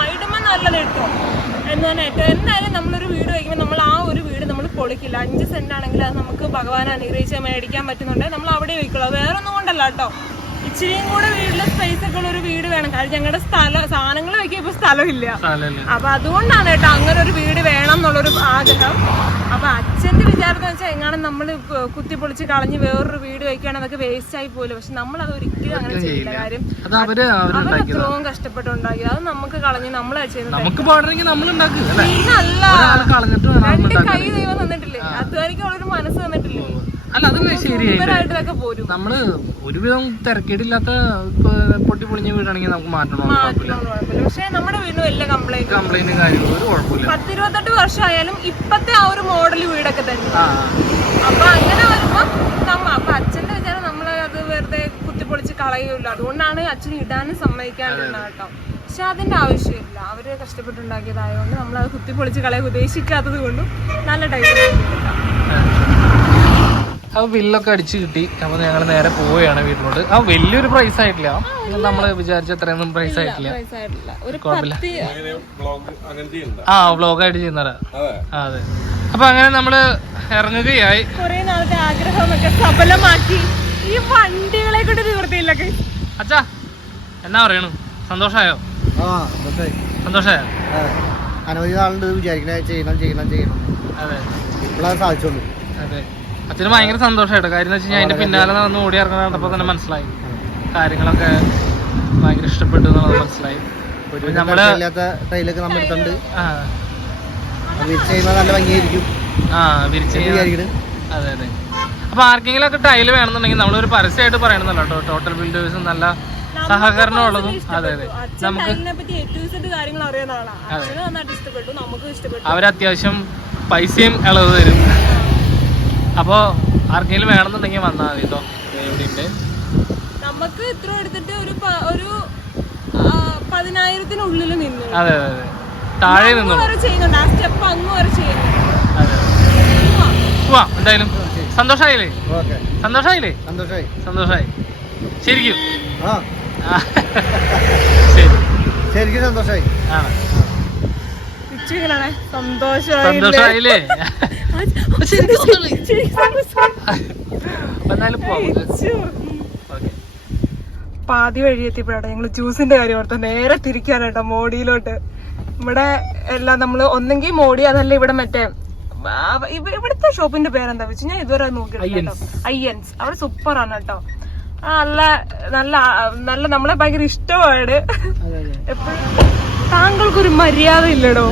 എന്ന് പറഞ്ഞാൽ എന്തായാലും നമ്മളൊരു വീട് വയ്ക്കുമ്പോൾ നമ്മൾ ആ ഒരു വീട് നമ്മൾ പൊളിക്കില്ല. 5 സെന്റ് ആണെങ്കിൽ അത് നമുക്ക് ഭഗവാൻ അനുഗ്രഹിച്ച് മേടിക്കാൻ പറ്റുന്നുണ്ടെങ്കിൽ നമ്മൾ അവിടെ വയ്ക്കുള്ളൂ. വേറെ ഒന്നും കൊണ്ടല്ല കേട്ടോ. ഇച്ചിരിയും കൂടെ വീട്ടിലെ സ്പേസ് ഒക്കെ ഉള്ള ഒരു വീട് വേണം. കാരണം ഞങ്ങളുടെ സാധനങ്ങൾ വെക്കാൻ ഇപ്പൊ സ്ഥലമില്ല. അപ്പൊ അതുകൊണ്ടാണ് കേട്ടോ അങ്ങനെ ഒരു വീട് വേണം എന്നുള്ളൊരു ആഗ്രഹം. അപ്പൊ അച്ഛന്റെ വിചാരം എന്ന് വെച്ചാൽ എങ്ങാനും നമ്മള് കുത്തിപ്പൊളിച്ച് കളഞ്ഞ് വേറൊരു വീട് വെക്കുകയാണെങ്കിൽ അതൊക്കെ വേസ്റ്റ് ആയി പോലും. പക്ഷെ നമ്മൾ അത് ഒരിക്കലും അങ്ങനെ ചെയ്യില്ല. കാര്യം അവർ അത്രയും കഷ്ടപ്പെട്ടുണ്ടാക്കി അത് നമുക്ക് കളഞ്ഞ് നമ്മൾ ചെയ്യുന്നത്. പിന്നല്ല, 2 കൈ ദൈവം തന്നിട്ടില്ലേ, അധ്വാനിക്കാനുള്ളൊരു മനസ്സ് തന്നിട്ടില്ലേ. അല്ല അത് ശരിയായിട്ട് നമ്മള് ഒരുവിധം തിരക്കേടില്ലാത്ത പൊട്ടി പൊളിഞ്ഞ വീടാണെങ്കിൽ നമുക്ക് മാറ്റണം. പക്ഷെ നമ്മുടെ വീടിന് വലിയ കംപ്ലൈന്റ് കാര്യങ്ങളും ഒരു കുഴപ്പമില്ല. 10-28 വർഷമായാലും ഇപ്പത്തെ ആ ഒരു മോഡൽ വീടൊക്കെ തന്നെ. അപ്പൊ അങ്ങനെ വരുമ്പോ അപ്പൊ അച്ഛന്റെ വിചാരം നമ്മള് അത് വെറുതെ കുത്തിപ്പൊളിച്ച് കളയൂല്ല. അതുകൊണ്ടാണ് അച്ഛൻ ഇടാനും സമ്മതിക്കാണ്ടിരുന്നത് കേട്ടോ. പക്ഷെ അതിന്റെ ആവശ്യമില്ല. അവര് കഷ്ടപ്പെട്ടുണ്ടാക്കിയതായതുകൊണ്ട് നമ്മളത് കുത്തിപ്പൊളിച്ച് കളയാൻ ഉദ്ദേശിക്കാത്തത് കൊണ്ടും നല്ല ടൈപ്പ്. ആ ബില്ലൊക്കെ അടിച്ചു കിട്ടി. അപ്പൊ ഞങ്ങൾ നേരെ പോവുകയാണ് വീട്ടിലോട്ട്. ആ വലിയൊരു പ്രൈസ് ആയിട്ടില്ല, നമ്മള് വിചാരിച്ച അത്രയൊന്നും പ്രൈസ് ആയിട്ടില്ല. കുഴപ്പമില്ല. വ്ളോഗായിട്ട് ചെയ്യുന്നവരാ. അതെ. അപ്പൊ അങ്ങനെ നമ്മള് ഇറങ്ങുകയായി. കുറെ നാളത്തെ ആഗ്രഹമൊക്കെ സഫലമാക്കി. ഈ വണ്ടികളെ കൊണ്ട് നിവൃത്തിയില്ല. അച്ഛാ എന്നാ പറയണു? സന്തോഷായോ? സന്തോഷായോ? അനവധി നാളുണ്ട് വിചാരിക്കണേ ചെയ്യണം അതെ ഇപ്പോഴത് സാധിച്ചുള്ളൂ. അതെ, അച്ഛന് ഭയങ്കര സന്തോഷമായിട്ട്. കാര്യം എന്ന് വെച്ച് കഴിഞ്ഞാൽ അതിന്റെ പിന്നാലെ നടന്ന് ഓടി ഇറങ്ങണ കണ്ടപ്പോൾ തന്നെ മനസ്സിലായി കാര്യങ്ങളൊക്കെ ഭയങ്കര ഇഷ്ടപ്പെട്ടു എന്നുള്ളത് മനസ്സിലായി. നമ്മള് ടൈലൊക്കെ നമ്മൾ എടുത്തുണ്ട് ചെയ്യുമ്പോൾ നല്ല ഭംഗിയായിരിക്കും. അതെ അതെ. അപ്പൊ ആർക്കെങ്കിലും ഒക്കെ ടൈല് വേണമെന്നുണ്ടെങ്കിൽ നമ്മളൊരു പരസ്യമായിട്ട് പറയണമെന്നല്ലോ കേട്ടോ. ടോട്ടൽ ബിൽഡേഴ്സും നല്ല സഹകരണം ഉള്ളതും. അതെ അതെ, നമുക്ക് അവർ അത്യാവശ്യം പൈസയും ഇളവ് തരും. അപ്പോൾ ആർക്കെങ്കിലും വേണമെന്നുണ്ടെങ്കിൽ വന്നാൽ മതി കേട്ടോ. എവിടെയുണ്ട് നമുക്ക് ഇത്ര എടുത്തിട്ട് ഒരു 10,000-നുള്ളിൽ നിന്ന്. അതെ അതെ അതെ, താഴെ നിന്നു ചെയ്യുന്നുണ്ട്. ആ സ്റ്റെപ്പ് അങ്ങ് വരെ ചെയ്യുന്നുണ്ട്. പോവാം എന്തായാലും. സന്തോഷായില്ലേ? സന്തോഷായി ശരിക്കും. ശരിക്കും സന്തോഷമായി. സന്തോഷായില്ലേ? എന്നാലും പാതി വഴി എത്തിയപ്പോഴാണ് ഞങ്ങള് ജ്യൂസിന്റെ കാര്യം ഓർത്ത് നേരെ തിരിക്കാനാട്ടോ മോഡിയിലോട്ട്. ഇവിടെ എല്ലാം നമ്മള് ഒന്നെങ്കിൽ മോഡി, അതല്ല ഇവിടെ മറ്റേ ഇവിടുത്തെ ഷോപ്പിന്റെ പേരെന്താ വെച്ച് ഞാൻ ഇതുവരെ നോക്കിയിട്ടോ. അയ്യൻസ്. അവിടെ സൂപ്പറാണ് കേട്ടോ. നല്ല നല്ല നല്ല നമ്മളെ ഭയങ്കര ഇഷ്ടമാണ്. എപ്പോഴും താങ്കൾക്കൊരു മര്യാദ ഇല്ലടോ.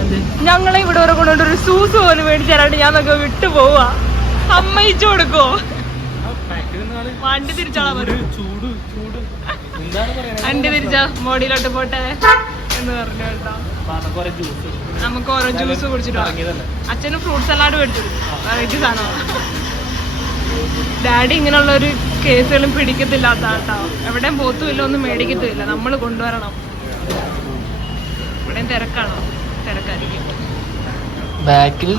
ഞങ്ങളെ ഇവിടെ വരെ കൊണ്ടുകൊണ്ട് ഒരു സൂസ് പോലും മേടിച്ചാലാണ്ട് ഞാൻ നോക്കി വിട്ടു പോവാ. സമ്മതിച്ചു കൊടുക്കോ? വണ്ടി തിരിച്ചോളാൻ പറ്റും. വണ്ടി തിരിച്ചാ മോഡിയിലോട്ട് പോട്ടെ എന്ന് പറഞ്ഞു കേട്ടോ. നമുക്ക് ഓരോ ജ്യൂസ് കുടിച്ചിട്ട് അച്ഛന് ഫ്രൂട്ട് സലാഡ് മേടിച്ചു വെറൈറ്റി സാധനമാണ്. ഡാഡി ഇങ്ങനെയുള്ള ഒരു കേസുകളും പിടിക്കത്തില്ലാത്ത കേട്ടോ. എവിടെയും പോത്തുമില്ല, ഒന്നും മേടിക്കത്തില്ല. നമ്മൾ കൊണ്ടുവരണം. ഇവിടെയും തിരക്കായിരിക്കും. ബാക്കിൽ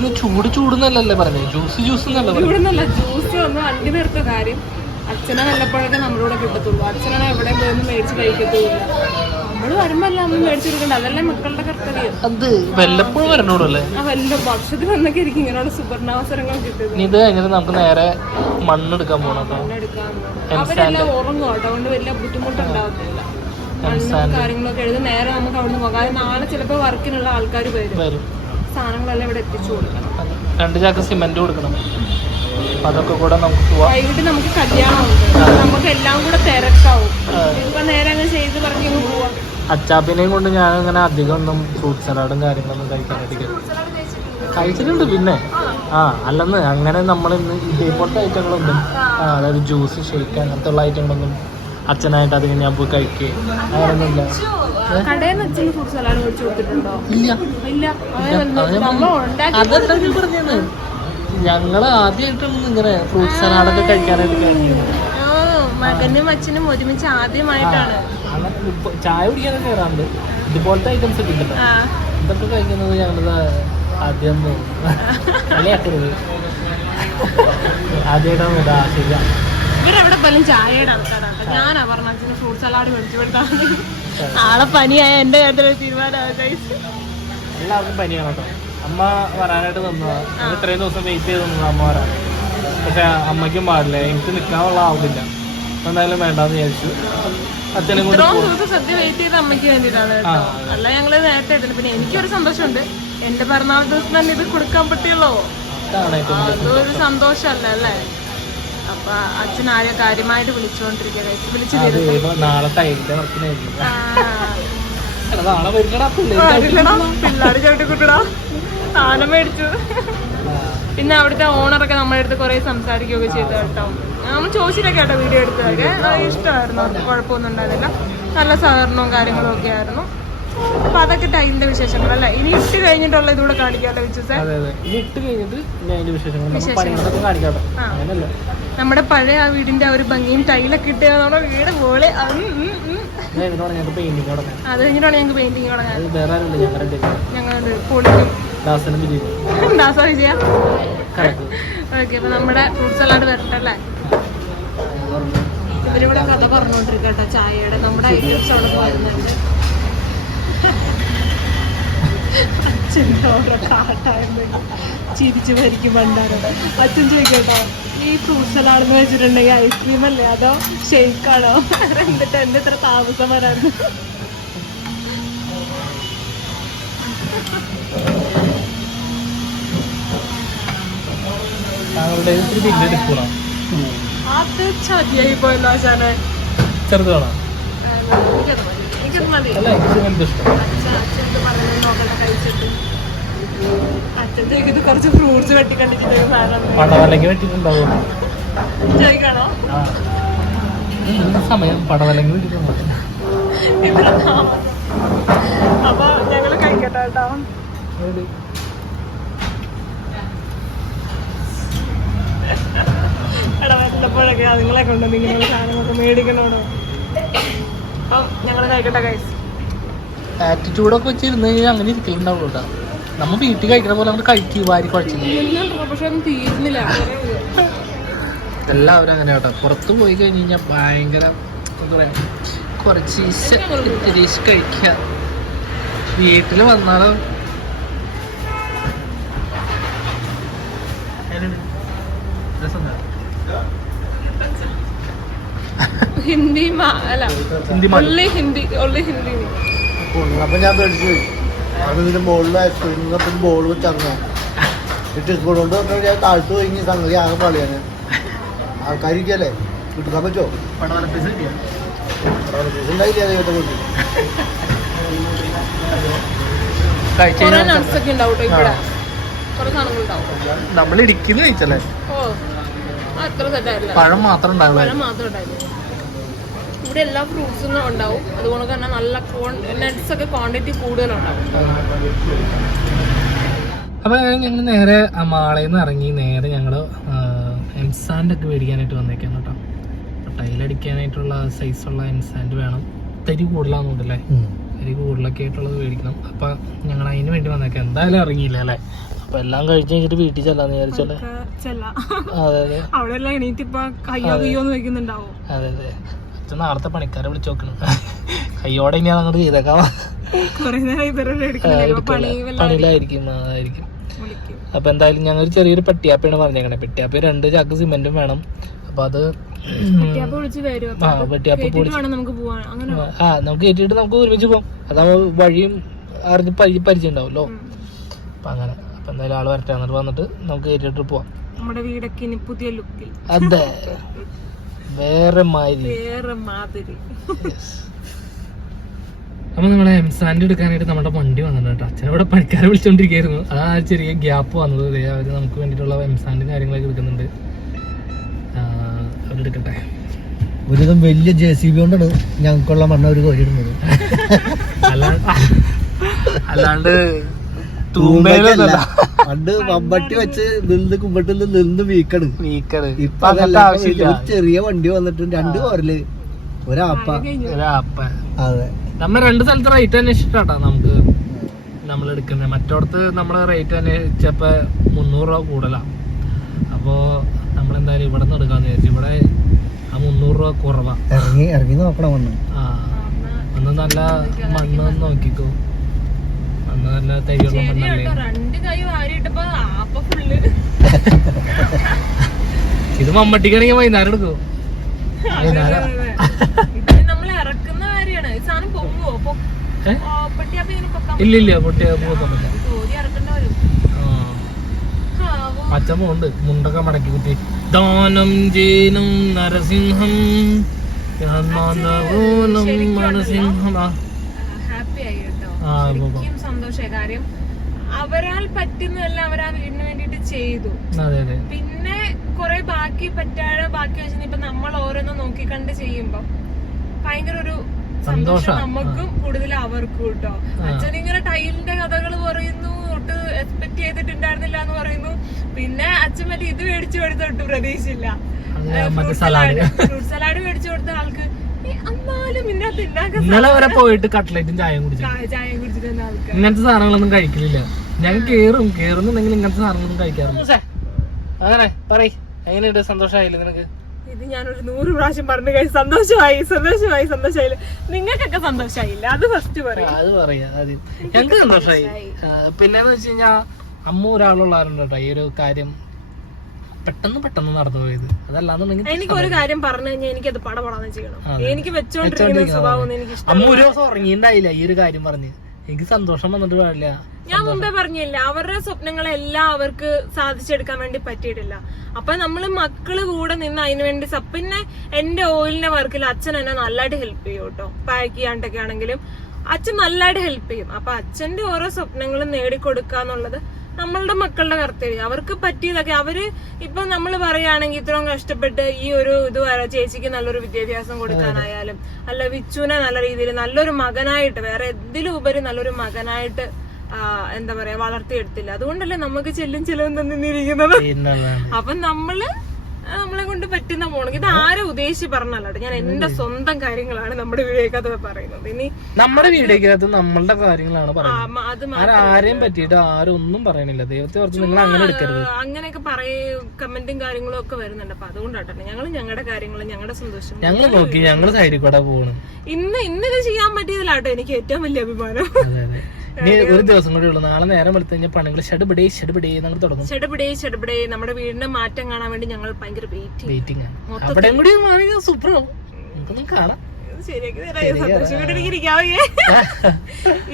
ചൂടുന്നല്ലേ പറഞ്ഞേ, ജ്യൂസ് ഇവിടുന്നല്ല. ജ്യൂസ് ഒന്ന് വണ്ടി നിർത്ത കാര്യം അച്ഛനെ വല്ലപ്പോഴൊക്കെ നമ്മളൂടെ കിട്ടത്തുള്ളൂ. അച്ഛനാണ് എവിടെ പോയൊന്നും മേടിച്ച് കഴിക്കത്തുമില്ല. നമ്മള് വരുമ്പോ എല്ലാം ഒന്നും മേടിച്ചു കൊടുക്കണ്ട. അതല്ലേ മക്കളുടെ കർത്തവ്യം. അത് വല്ലപ്പോഴും വരണോടല്ലേ. വല്ല വർഷത്തിൽ വന്നൊക്കെ ഇരിക്കും ഇങ്ങനെയുള്ള സുവർണാവസരങ്ങൾ കിട്ടുന്നത്. ഇത് കഴിഞ്ഞിട്ട് നമുക്ക് നേരെ മണ്ണെടുക്കാൻ പോകണം. അവരെല്ലാം ഉറങ്ങും കേട്ടോ. അതുകൊണ്ട് വലിയ ബുദ്ധിമുട്ടുണ്ടാവത്തില്ല. മണ്ണും കാര്യങ്ങളൊക്കെ എഴുതി നേരെ നമുക്ക് അവിടുന്ന് പോകാം. അത് നാളെ ചിലപ്പോ വർക്കിനുള്ള ആൾക്കാർ വരും. സാധനങ്ങളെല്ലാം ഇവിടെ എത്തിച്ചു കൊടുക്കണം. 2 ചാക്ക് സിമെന്റ് കൊടുക്കണം. അതൊക്കെ കൂടെ നമുക്ക് പോവാം. വൈകിട്ട് നമുക്ക് കല്യാണമുണ്ട്. നമുക്ക് എല്ലാം കൂടെ തിരക്കാവും. ഇപ്പൊ നേരെ അങ്ങ് ചെയ്ത് പറഞ്ഞ് പോവാം. അച്ചാപ്പിനെയും കൊണ്ട് ഞാൻ അങ്ങനെ അധികം ഒന്നും ഫ്രൂട്ട് സലാഡും കാര്യങ്ങളൊന്നും കഴിക്കാനായിട്ട് കഴിച്ചിട്ടുണ്ട്. പിന്നെ അല്ലെന്ന് അങ്ങനെ നമ്മൾ ഇന്ന് ഇതേപോലത്തെ ഐറ്റങ്ങളൊന്നും അതായത് ജ്യൂസ്, ഷേക്ക് അങ്ങനത്തെ ഉള്ള ഐറ്റങ്ങളൊന്നും അച്ഛനായിട്ട് അധികം ഞാൻ പോയി കഴിക്കുക അങ്ങനെയൊന്നുമില്ല. പറഞ്ഞത് ഞങ്ങള് ആദ്യമായിട്ടൊന്നും ഇങ്ങനെ ഫ്രൂട്ട് സലാഡൊക്കെ കഴിക്കാനായിട്ട് കഴിക്കുന്നത്. മകനും അച്ഛനും ഒരുമിച്ച് ആദ്യമായിട്ടാണ്. അങ്ങനെ ചായ കുടിക്കാനൊക്കെ കയറാറുണ്ട്. ഇതുപോലത്തെ ഐറ്റംസ് ഒക്കെ ഇല്ല. ഇതൊക്കെ കഴിക്കുന്നത് ഞങ്ങളത് ആദ്യം കളിയാക്കരുത്. ആദ്യമായിട്ടാണ് ശരിയാ. ഇവരെവിടെ പോലും ചായയുടെ ആൾക്കാരാണ്. ഞാനാ പറഞ്ഞ അച്ഛന് ഫ്രൂട്ട് സലാഡ് മേടിച്ചു കൊടുത്താണ്. നാളെ പനിയായ എന്റെ കാര്യത്തിൽ തീരുമാനമായി. എല്ലാവർക്കും പനിയാണ് കേട്ടോ. അമ്മ വരാനായിട്ട് നിന്നതാണ്. ഇത്രയും ദിവസം വെയിറ്റ് ചെയ്ത് നിന്നത് അമ്മ വരാൻ. പക്ഷെ അമ്മയ്ക്കും പാടില്ല, എനിക്ക് നിൽക്കാനുള്ള ആവുന്നില്ല. എന്തായാലും വേണ്ടാന്ന് വിചാരിച്ചു. അച്ഛനും കൂടി സദ്യ വെയിറ്റ് ചെയ്ത് അമ്മയ്ക്ക് വേണ്ടിയിട്ടാണ് കേട്ടോ. അല്ല ഞങ്ങള് നേരത്തെ ആയിട്ടില്ല. പിന്നെ എനിക്കൊരു സന്തോഷമുണ്ട്, എന്റെ പിറന്നാൾ ദിവസം തന്നെ ഇത് കൊടുക്കാൻ പറ്റിയല്ലോ. അതൊരു സന്തോഷമല്ലേ അല്ലേ? അപ്പൊ അച്ഛൻ ആരെയും കാര്യമായിട്ട് വിളിച്ചുകൊണ്ടിരിക്കുക. നാളെ ടൈലിന്റെ വർക്കിനായിരുന്നു. പിള്ളേര് ചവിട്ടിക്കുട്ടിടാ സാധനം മേടിച്ചു. പിന്നെ അവിടുത്തെ ഓണറൊക്കെ നമ്മുടെ അടുത്ത് കുറെ സംസാരിക്കുകയൊക്കെ ചെയ്തു കേട്ടോ. നമ്മൾ ചോദിച്ചിട്ടൊക്കെ കേട്ടോ വീഡിയോ എടുത്തതൊക്കെ. ഇഷ്ടമായിരുന്നു, കുഴപ്പമൊന്നും ഉണ്ടായിരുന്നില്ല. നല്ല സഹകരണവും കാര്യങ്ങളും ഒക്കെ ആയിരുന്നു. അപ്പൊ അതൊക്കെ ടൈലിന്റെ വിശേഷങ്ങളല്ലേ. ഇനി ഇട്ട് കഴിഞ്ഞിട്ടുള്ള ഇതുകൂടെ കാണിക്കാമല്ലോ വിശ്വസേ. നമ്മുടെ പഴയ ആ വീടിന്റെ ആ ഒരു ഭംഗിയും ടൈലൊക്കെ ഇട്ട് നമ്മുടെ വീട് പോലെ. അത് കഴിഞ്ഞിട്ടാണ് ഞങ്ങൾക്ക് പെയിന്റിങ് തുടങ്ങാൻ. ഞങ്ങളുടെ പൊളിക്കും. ദാസ വിജയ. ഓക്കെ, അപ്പൊ നമ്മുടെ ഫ്രൂട്ട് സലാഡ് വരട്ടല്ലേ. ഇവരിവിടെ കഥ പറഞ്ഞോണ്ടിരിക്കട്ടോ ചായയുടെ. നമ്മുടെ ഐറ്റംസ് അവിടെ വരുന്നുണ്ട്. അച്ഛൻ്റെ ഓരോ കാട്ടായിരുന്നു ചിരിച്ചു ഭരിക്കും പണ്ടാരോ. അച്ഛൻ ചോദിക്കട്ടോ, ഈ ഫ്രൂട്ട് സലാഡ് എന്ന് വെച്ചിട്ടുണ്ടെങ്കിൽ ഐസ്ക്രീം അല്ലേ അതോ ഷെയ്ക്കാണോ? എന്നിട്ട് എന്റെ ഇത്ര താമസം വരായിരുന്നു. താങ്കളുടെ ഇത്തിരി വലിയ ഡിപ്പൂണോ? അത് ചതിയായി പോയല്ലോ ആശാനെ. ചെറുത് വേണോ? എനിക്കത് മതി. അല്ല എനിക്ക് വലുത് ഇഷ്ടം. അച്ഛൻ പറയുന്നത് നോക്കട്ടെ കഴിച്ചിട്ട്. അച്ഛൻ ഇത് കുറച്ച് ഫ്രൂട്ട്സ് വെട്ടിക്കണ്ടിട്ട് പടവലങ്ങി വെട്ടിട്ടുണ്ടാവും. ചോദിക്കണോ? സമയം പടവലങ്ങി വെട്ടിട്ടുണ്ടോ? അപ്പൊ ഞങ്ങള് കഴിക്കട്ടെ കേട്ടോ. എടാ വല്ലപ്പോഴൊക്കെ അതുങ്ങളെ കൊണ്ട് നിങ്ങളുടെ സാധനങ്ങളൊക്കെ മേടിക്കണോടോ. അപ്പൊ ഞങ്ങള് കഴിക്കട്ടെ ഗൈസ്. ആറ്റിറ്റ്യൂഡൊക്കെ വെച്ചിരുന്ന് കഴിഞ്ഞാൽ അങ്ങനെ ഇരിക്കലുണ്ടാവുള്ളൂ കേട്ടോ. നമ്മ വീട്ടിൽ കഴിക്കണ പോലെ നമ്മൾ കഴിക്കും, വാരി കുഴച്ചില്ല. പക്ഷെ ഒന്നും തീരുന്നില്ല. എല്ലാവരും അങ്ങനെ കേട്ടോ. പുറത്ത് പോയി കഴിഞ്ഞ് കഴിഞ്ഞാൽ ഭയങ്കര എന്താ പറയാ, കുറച്ച് തിരിച്ച് കഴിക്കുക. വീട്ടിൽ വന്നാലും ഹിന്ദി അല്ല ഹിന്ദി ഹിന്ദി ഹിന്ദി. അപ്പൊ ഞാൻ പേടിച്ചു പോയി. അത് ഇതിന്റെ മുകളിൽ ഐസ്ക്രീം ബോൾ വെച്ചങ്ങ കൊണ്ട് ഞാൻ താഴ്ത്തു കഴിഞ്ഞ സംഗതി ആകെ പളിയാണ്. ആൾക്കാരിക്കല്ലേ കിട്ടാൻ പറ്റുമോ? ഉണ്ടായില്ലേ ദൈവത്തെ കുറിച്ച് നമ്മൾ ഇടിക്കുന്നു കഴിച്ചല്ലേ? പഴം മാത്രം ഉണ്ടാവില്ല. ഇവിടെ എല്ലാ ഫ്രൂട്ട്സും ഉണ്ടാവും. അതുകൊണ്ട് തന്നെ നല്ല നട്ട്സ് ഒക്കെ ക്വാണ്ടിറ്റി കൂടുതലുണ്ടാവും. അപ്പൊ ഞങ്ങൾ നേരെ മാളയിൽ നിന്ന് ഇറങ്ങി നേരെ ഞങ്ങള് എംസാൻഡ് ഒക്കെ മേടിക്കാനായിട്ട് വന്നേക്കാണ് കേട്ടോ. ടൈലടിക്കാനായിട്ടുള്ള സൈസുള്ള എംസാൻഡ് വേണം. തരി കൂടുതലാണെന്നുണ്ടല്ലേ, തരി കൂടുതലൊക്കെ ആയിട്ടുള്ളത് മേടിക്കണം. അപ്പൊ ഞങ്ങൾ അതിന് വേണ്ടി വന്നേക്കാം. എന്തായാലും ഇറങ്ങിയില്ല അല്ലേ? അപ്പൊ എല്ലാം കഴിച്ച് കഴിഞ്ഞിട്ട് വീട്ടിൽ ചെല്ലാന്ന് വിചാരിച്ചല്ലേ? അതെ അതെ അതെ അതെ. അച്ഛൻ നാളത്തെ പണിക്കാരെ വിളിച്ചു നോക്കണം. കയ്യോടെ ഇനി അതങ്ങോട്ട് ചെയ്തേക്കാം. പണിയിലായിരിക്കും, അതായിരിക്കും. അപ്പൊ എന്തായാലും ഞങ്ങൾ ചെറിയൊരു പെട്ടിയാപ്പയാണ് പറഞ്ഞേക്കണേ. പെട്ടിയാപ്പ 2 ചാക്ക് സിമെന്റും വേണം. അപ്പൊ അത് നമുക്ക് കയറ്റിട്ട് നമുക്ക് ഒരുമിച്ച് പോവാം. അതാവുമ്പോ വഴിയും അറിഞ്ഞ് പരിചയം ഉണ്ടാവുമല്ലോ. അപ്പൊ അങ്ങനെ. അപ്പൊ എന്തായാലും ആള് വരട്ടെ, എന്നിട്ട് വന്നിട്ട് നമുക്ക് കയറ്റിട്ട് പോവാം. നമ്മുടെ വീടൊക്കെ പുതിയ ലുക്കിൽ. അതെ, വേറെ മാതിരി. അപ്പൊ നമ്മളെ എംസാൻഡ് എടുക്കാനായിട്ട് നമ്മുടെ വണ്ടി വന്നിട്ടുണ്ട് കേട്ടോ. അച്ഛനവിടെ പണിക്കാരെ വിളിച്ചോണ്ടിരിക്കായിരുന്നു. ആ ചെറിയ ഗ്യാപ്പ് വന്നത് അവര് നമുക്ക് വേണ്ടിയിട്ടുള്ള എംസാൻഡും കാര്യങ്ങളൊക്കെ എടുക്കുന്നുണ്ട്. അവരെടുക്കട്ടെ. ഒരുവിധം വലിയ JCB കൊണ്ടാണ് ഞങ്ങൾക്കുള്ള മണ്ണ ഒരു കോരിടുന്നത്. അല്ലാണ്ട് പണ്ട് മമ്പട്ടി വെച്ച് നിന്ന് കുമ്പട്ടിൽ നിന്ന് വീക്കണ്. ഇപ്പൊ ചെറിയ വണ്ടി വന്നിട്ട് 2 കോരല് ഒരാപ്പ. അതെ, നമ്മ 2 സ്ഥലത്ത് റേറ്റ് അന്വേഷിച്ചിട്ടാ നമുക്ക് നമ്മൾ എടുക്കുന്നത്. മറ്റോടത്ത് നമ്മള് റേറ്റ് അന്വേഷിച്ചപ്പോ 300 രൂപ കൂടുതലാ. അപ്പോ നമ്മളെന്തായാലും ഇവിടെ നിന്ന് എടുക്കാന്ന് വിചാരിച്ചു. ഇവിടെ ആ 300 രൂപ കുറവാ. ഇറങ്ങി നോക്കണം വന്ന്. ഒന്ന് നല്ല മണ്ണ് നോക്കിക്കോ. മണ്ണ് നല്ല തൈയുള്ള മണ്ണല്ലേ. ഇത് മമ്മട്ടിക്കാണെങ്കിൽ വൈകുന്നേരം എടുക്കോ? ഇല്ല പൊട്ടിയ പോകാൻ പറ്റില്ല. അച്ഛൻ പോണ്ട് മുണ്ടൊക്കെ മടക്കി കുത്തി. ദാനം ജേനം നരസിംഹം നരസിംഹം. സന്തോഷമായി. കാര്യം അവരാൽ പറ്റുന്നതെല്ലാം അവർ ആ വീടിന് വേണ്ടിട്ട് ചെയ്തു. പിന്നെ കൊറേ ബാക്കി വെച്ചാൽ ഇപ്പൊ നമ്മൾ ഓരോന്നും നോക്കിക്കണ്ട് ചെയ്യുമ്പോ ഭയങ്കര ഒരു സന്തോഷം നമുക്കും കൂടുതൽ അവർക്കും കേട്ടോ. അച്ഛൻ ഇങ്ങനെ ടൈലിന്റെ കഥകൾ പറയുന്നു, ഒട്ട് എക്സ്പെക്ട് ചെയ്തിട്ടുണ്ടായിരുന്നില്ല എന്ന് പറയുന്നു. പിന്നെ അച്ഛൻ മറ്റേ ഇത് മേടിച്ചു കൊടുത്തൊട്ട് പ്രതീക്ഷയില്ല. ഫ്രൂട്ട് സലാഡ് മേടിച്ചു കൊടുത്ത ആൾക്ക് എന്നാലും ഇന്നലെ വരെ പോയിട്ട് കട്ട്ലറ്റും ചായയും കുടിച്ചിട്ട് ഇങ്ങനത്തെ സാധനങ്ങളൊന്നും കഴിക്കലില്ല. ഞാൻ കേറുന്നുണ്ടെങ്കിൽ ഇങ്ങനത്തെ സാധനങ്ങളൊന്നും കഴിക്കാറുണ്ട്. അങ്ങനെ പറയ്, എങ്ങനെയുണ്ട്? സന്തോഷമായില്ലേ നിനക്ക്? ഇത് ഞാനൊരു 100 പ്രാവശ്യം പറഞ്ഞു കഴിഞ്ഞു. സന്തോഷമായി. നിങ്ങൾക്കൊക്കെ സന്തോഷമായില്ല? അത് ഫസ്റ്റ് പറയാം. അത് പറയാ ആദ്യം. ഞങ്ങക്ക് സന്തോഷമായി. പിന്നെന്ന് വെച്ച് കഴിഞ്ഞാ അമ്മ ഒരാളുള്ളാരുണ്ട് കേട്ടോ. ഈ ഒരു കാര്യം പെട്ടെന്ന് നടന്നു പോയത്. അതല്ലാന്നുണ്ടെങ്കിൽ എനിക്ക് ഒരു കാര്യം പറഞ്ഞു കഴിഞ്ഞാൽ എനിക്കത് പടപടാന്ന് ചെയ്യണം. എനിക്ക് വെച്ചോണ്ടിരിക്കുന്ന സ്വഭാവം എനിക്ക് ഇഷ്ടം. അമ്മ ഒരു ദിവസം ഉറങ്ങിണ്ടായില്ല ഈ ഒരു കാര്യം പറഞ്ഞ്. എനിക്ക് സന്തോഷം വന്നിട്ട് പാടില്ല. ഞാൻ മുമ്പേ പറഞ്ഞില്ല, അവരുടെ സ്വപ്നങ്ങളെല്ലാം അവർക്ക് സാധിച്ചെടുക്കാൻ വേണ്ടി പറ്റിയിട്ടില്ല. അപ്പൊ നമ്മള് മക്കള് കൂടെ നിന്ന് അതിനു വേണ്ടി പിന്നെ എന്റെ ഓയിലിന്റെ വർക്കിൽ അച്ഛൻ എന്നെ നല്ലതായിട്ട് ഹെൽപ്പ് ചെയ്യും കേട്ടോ. പാക്ക് ചെയ്യാണ്ടൊക്കെ ആണെങ്കിലും അച്ഛൻ നല്ലതായിട്ട് ഹെൽപ്പ് ചെയ്യും. അപ്പൊ അച്ഛന്റെ ഓരോ സ്വപ്നങ്ങളും നേടിക്കൊടുക്കാന്നുള്ളത് നമ്മളുടെ മക്കളുടെ കർത്തവ്യം. അവർക്ക് പറ്റിയതൊക്കെ അവര് ഇപ്പൊ നമ്മൾ പറയുകയാണെങ്കിൽ ഇത്രയും കഷ്ടപ്പെട്ട് ഈ ഒരു ഇത് ചേച്ചിക്ക് നല്ലൊരു വിദ്യാഭ്യാസം കൊടുക്കാനായാലും അല്ല വിച്ചുവിനെ നല്ല രീതിയിൽ നല്ലൊരു മകനായിട്ട് വേറെ എന്തിലും ഉപരി നല്ലൊരു മകനായിട്ട് എന്താ പറയാ വളർത്തിയെടുത്തില്ല. അതുകൊണ്ടല്ലേ നമുക്ക് ചെലവും തന്നിരിക്കുന്നത്. അപ്പൊ നമ്മളെ കൊണ്ട് പറ്റുന്ന പോണെങ്കിൽ ഇത് ആരെ ഉദ്ദേശിച്ച് പറഞ്ഞല്ലോ, ഞാൻ എന്റെ സ്വന്തം കാര്യങ്ങളാണ് നമ്മുടെ വീഡിയോക്കകത്ത് പറയുന്നത്. ഇനി നമ്മുടെ വീഡിയോക്കകത്ത് നമ്മളുടെ കാര്യങ്ങളാണ് പറയുന്നത്. ആരെയും പറ്റിയിട്ട് ആരും ഒന്നും പറയണില്ല. ദൈവത്തെ ഓർത്ത് നിങ്ങൾ അങ്ങനെ എടുക്കരുത്. അങ്ങനെയൊക്കെ കമന്റും കാര്യങ്ങളും ഒക്കെ വരുന്നുണ്ട്. അപ്പൊ അതുകൊണ്ടാട്ടെ ഞങ്ങൾ ഞങ്ങളുടെ കാര്യങ്ങളും ഞങ്ങളുടെ സന്തോഷം ഞങ്ങൾ നോക്കി ഞങ്ങൾ സൈഡിൽ കൂടെ പോകണം. ഇന്നിത് ചെയ്യാൻ പറ്റിയതിലാട്ടോ എനിക്ക് ഏറ്റവും വലിയ അഭിമാനം. അതെ അതെ. ഇനി ഒരു ദിവസം കൂടി ഉള്ളു. നാളെ നേരം എടുത്തു കഴിഞ്ഞാൽ പണികൾ ഷെഡ്ബിടേ നമ്മൾ തുടങ്ങും. ഷെഡ്ബിടേ നമ്മുടെ വീടിന്റെ മാറ്റം കാണാൻ വേണ്ടി ഞങ്ങൾ ഭയങ്കര വെയിറ്റിംഗ് ആണ്. അവിടെ കൂടി സൂപ്പർ ആവും, നമുക്കൊന്നും കാണാം.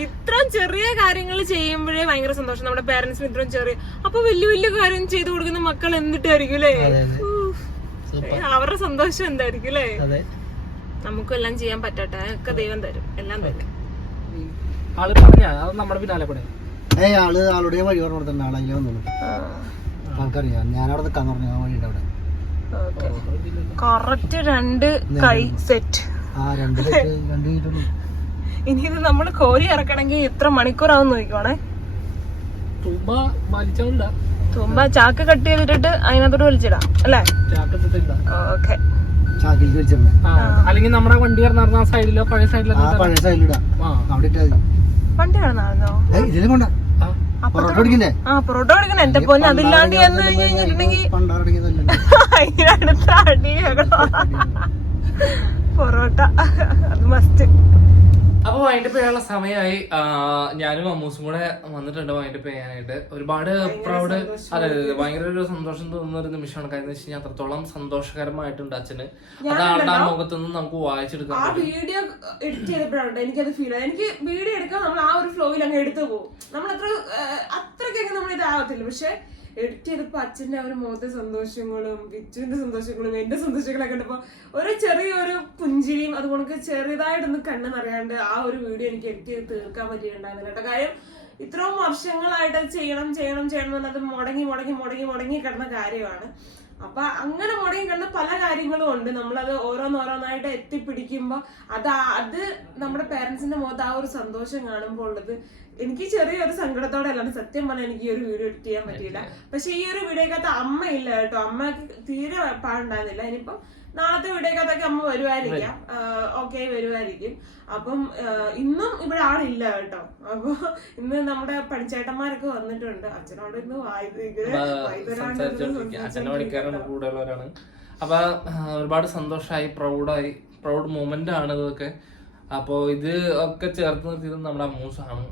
ഇത്രയും ചെറിയ കാര്യങ്ങൾ ചെയ്യുമ്പോഴേ ഭയങ്കര സന്തോഷം. നമ്മുടെ പേരന്റ്സിന് ഇത്രയും ചെറിയ അപ്പൊ വലിയ വലിയ കാര്യം ചെയ്തു കൊടുക്കുന്ന മക്കൾ എന്തിട്ടായിരിക്കും അല്ലേ? അവരുടെ സന്തോഷം എന്തായിരിക്കും അല്ലേ? നമുക്കും എല്ലാം ചെയ്യാൻ പറ്റട്ടെ, ഒക്കെ ദൈവം തരും, എല്ലാം തരും. ആള് പറഞ്ഞ നമ്മുടെ പിന്നാലെ കൂടെ ആളുടെ വഴി പറഞ്ഞു കൊടുത്തിട്ടുണ്ട്. ആളെ വന്നു ആൾക്കറിയാം. ഞാനവിടെ നിൽക്കാന്ന് പറഞ്ഞു. ആ വഴിയുടെ അവിടെ കറക്റ്റ് 2 കൈ സെറ്റ്. ഇനി ഇത് നമ്മള് കോരി ഇറക്കണമെങ്കിൽ എത്ര മണിക്കൂറാവും നോക്കിക്കോണേ. തുമ്പ ചാക്ക് കട്ട് ചെയ്തിട്ട് അതിനകത്തോട്ട് വലിച്ചിടാം അല്ലേ? ഓക്കെ. അല്ലെങ്കിൽ നമ്മുടെ വണ്ടി കിടന്ന സൈഡിലോ പഴയ സൈഡിലോ വണ്ടി കിടന്നായിരുന്നോ? പൊറോട്ട കൊടുക്കണേ എന്റെ പൊന്നെ. അതില്ലാണ്ട് എന്ന് കഴിഞ്ഞിട്ടുണ്ടെങ്കിൽ അതിനടുത്ത അടി പൊറോട്ട അത് മസ്റ്റ്. അപ്പൊ വൈൻഡപ്പ് ചെയ്യാനുള്ള സമയമായി. ഞാനും അമ്മൂസും കൂടെ വന്നിട്ടുണ്ട് വൈൻഡപ്പ് ചെയ്യാനായിട്ട്. ഒരുപാട് പ്രൗഡ്, അതെ ഭയങ്കര ഒരു സന്തോഷം തോന്നുന്ന ഒരു നിമിഷമാണ്. കാര്യം വെച്ച് കഴിഞ്ഞാൽ അത്രത്തോളം സന്തോഷകരമായിട്ടുണ്ട് അച്ഛന്. അത് ആളുടെ മുഖത്തുനിന്ന് നമുക്ക് വായിച്ചെടുക്കാം. ആ വീഡിയോ എഡിറ്റ് ചെയ്തപ്പോഴാണ് എനിക്കത് ഫീൽ ആയത്. എനിക്ക് വീഡിയോ എടുക്കാൻ നമ്മൾ ആ ഒരു ഫ്ലോയിൽ അങ്ങ് എടുത്തു പോകും. നമ്മൾ അത്രയ്ക്കൊക്കെ നമ്മൾ ഇതാവത്തില്ല. പക്ഷെ എഡിറ്റ് ചെയ്തപ്പോ അച്ഛന്റെ ആ ഒരു മുഖത്തെ സന്തോഷങ്ങളും വിച്ചുവിന്റെ സന്തോഷങ്ങളും എന്റെ സന്തോഷങ്ങളൊക്കെ കണ്ടപ്പോ ഒരു ചെറിയൊരു പുഞ്ചിരിയും അതുകൊണ്ട് ചെറുതായിട്ടൊന്ന് കണ്ണെന്നറിയാണ്ട് ആ ഒരു വീഡിയോ എനിക്ക് എഡിറ്റ് ചെയ്ത് തീർക്കാൻ പറ്റിയിട്ടുണ്ടായിരുന്നില്ല കേട്ടോ. കാര്യം ഇത്രയും വർഷങ്ങളായിട്ട് ചെയ്യണം എന്നത് മുടങ്ങി കിടന്ന കാര്യമാണ്. അപ്പൊ അങ്ങനെ മുടങ്ങി കിടന്ന പല കാര്യങ്ങളും ഉണ്ട്. നമ്മളത് ഓരോന്നോരോന്നായിട്ട് എത്തിപ്പിടിക്കുമ്പോ അത് നമ്മുടെ പേരൻസിന്റെ മുഖത്ത് ആ ഒരു സന്തോഷം കാണുമ്പോൾ ഉള്ളത് എനിക്ക് ചെറിയൊരു സങ്കടത്തോടെ അല്ലാണ്ട് സത്യം പറഞ്ഞാൽ എനിക്ക് ഈ ഒരു വീഡിയോ എഡിറ്റ് ചെയ്യാൻ പറ്റിയില്ല. പക്ഷെ ഈ ഒരു വീഡിയോക്കകത്ത് അമ്മ ഇല്ല കേട്ടോ. അമ്മക്ക് തീരെ പാടുണ്ടായിരുന്നില്ല. ഇനിയിപ്പം നാളത്തെ വീഡിയോക്കകത്തൊക്കെ അമ്മ വരുമായിരിക്കാം. ഓക്കെ വരുമായിരിക്കും. അപ്പം ഇന്നും ഇവിടെ ആളില്ല കേട്ടോ. അപ്പൊ ഇന്ന് നമ്മുടെ പഠിച്ചേട്ടന്മാരൊക്കെ വന്നിട്ടുണ്ട്. അച്ഛനോട് ഇന്ന് കൂടുതലുള്ളവരാണ്. അപ്പൊ ഒരുപാട് സന്തോഷമായി, പ്രൗഡ് മൊമെന്റ് ആണ് ഇതൊക്കെ. അപ്പോൾ ഇത് ഒക്കെ ചേർത്ത് നിർത്തിയത് നമ്മുടെ അമ്മൂസാണ്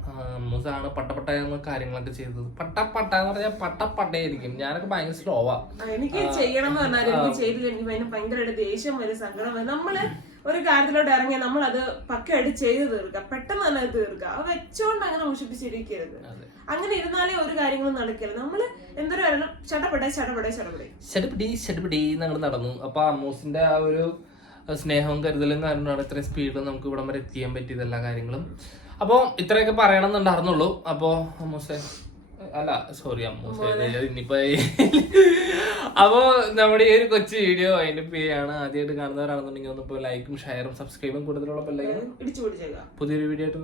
പട്ടപ്പട്ട എന്ന കാര്യങ്ങളൊക്കെ ചെയ്തത്. പട്ടപ്പട്ട എന്ന് പറഞ്ഞാൽ പട്ടപ്പട്ടയായിരിക്കും. ഞാനൊക്കെ ഭയങ്കര സ്ലോവാ. എനിക്ക് ചെയ്യണം എന്ന് പറഞ്ഞാൽ എനിക്ക് ചെയ്തില്ല. എനിക്ക് ഭയങ്കരമായിട്ട് ദേഷ്യം വരും, സങ്കടം വരും. നമ്മള് ഒരു കാര്യത്തിലോട്ട് ഇറങ്ങിയാൽ നമ്മൾ അത് പക്കയായിട്ട് ചെയ്ത് തീർക്കുക, പെട്ടെന്ന് തന്നെ തീർക്കുക. അത് വെച്ചോണ്ട് അങ്ങനെ മുഷിപ്പിച്ചിരിക്കരുത്. അങ്ങനെ ഇരുന്നാലേ ഒരു കാര്യങ്ങളും നടക്കരുത്. നമ്മള് എന്തൊരു കാരണം ഷടപടി ഞങ്ങൾ നടന്നു. അപ്പൊ അമ്മൂസിന്റെ ആ ഒരു സ്നേഹവും കരുതലും കാരണമാണ് ഇത്രയും സ്പീഡിൽ നമുക്ക് ഇവിടം വരെ എത്തിക്കാൻ പറ്റിയത് എല്ലാ കാര്യങ്ങളും. അപ്പോൾ ഇത്രയൊക്കെ പറയണമെന്നുണ്ടായിരുന്നുള്ളൂ. അപ്പോൾ അമ്മൂസേ ഇനിയിപ്പോ അപ്പോ നമ്മുടെ ഈ ഒരു കൊച്ചു വീഡിയോ അതിന്റെ പേരാണ്. ആദ്യമായിട്ട് കാണുന്നവരാണെന്നുണ്ടെങ്കിൽ ഒന്നിപ്പോ ലൈക്കും ഷെയറും സബ്സ്ക്രൈബും കൂടുതലുള്ള പുതിയൊരു വീഡിയോ ആയിട്ട്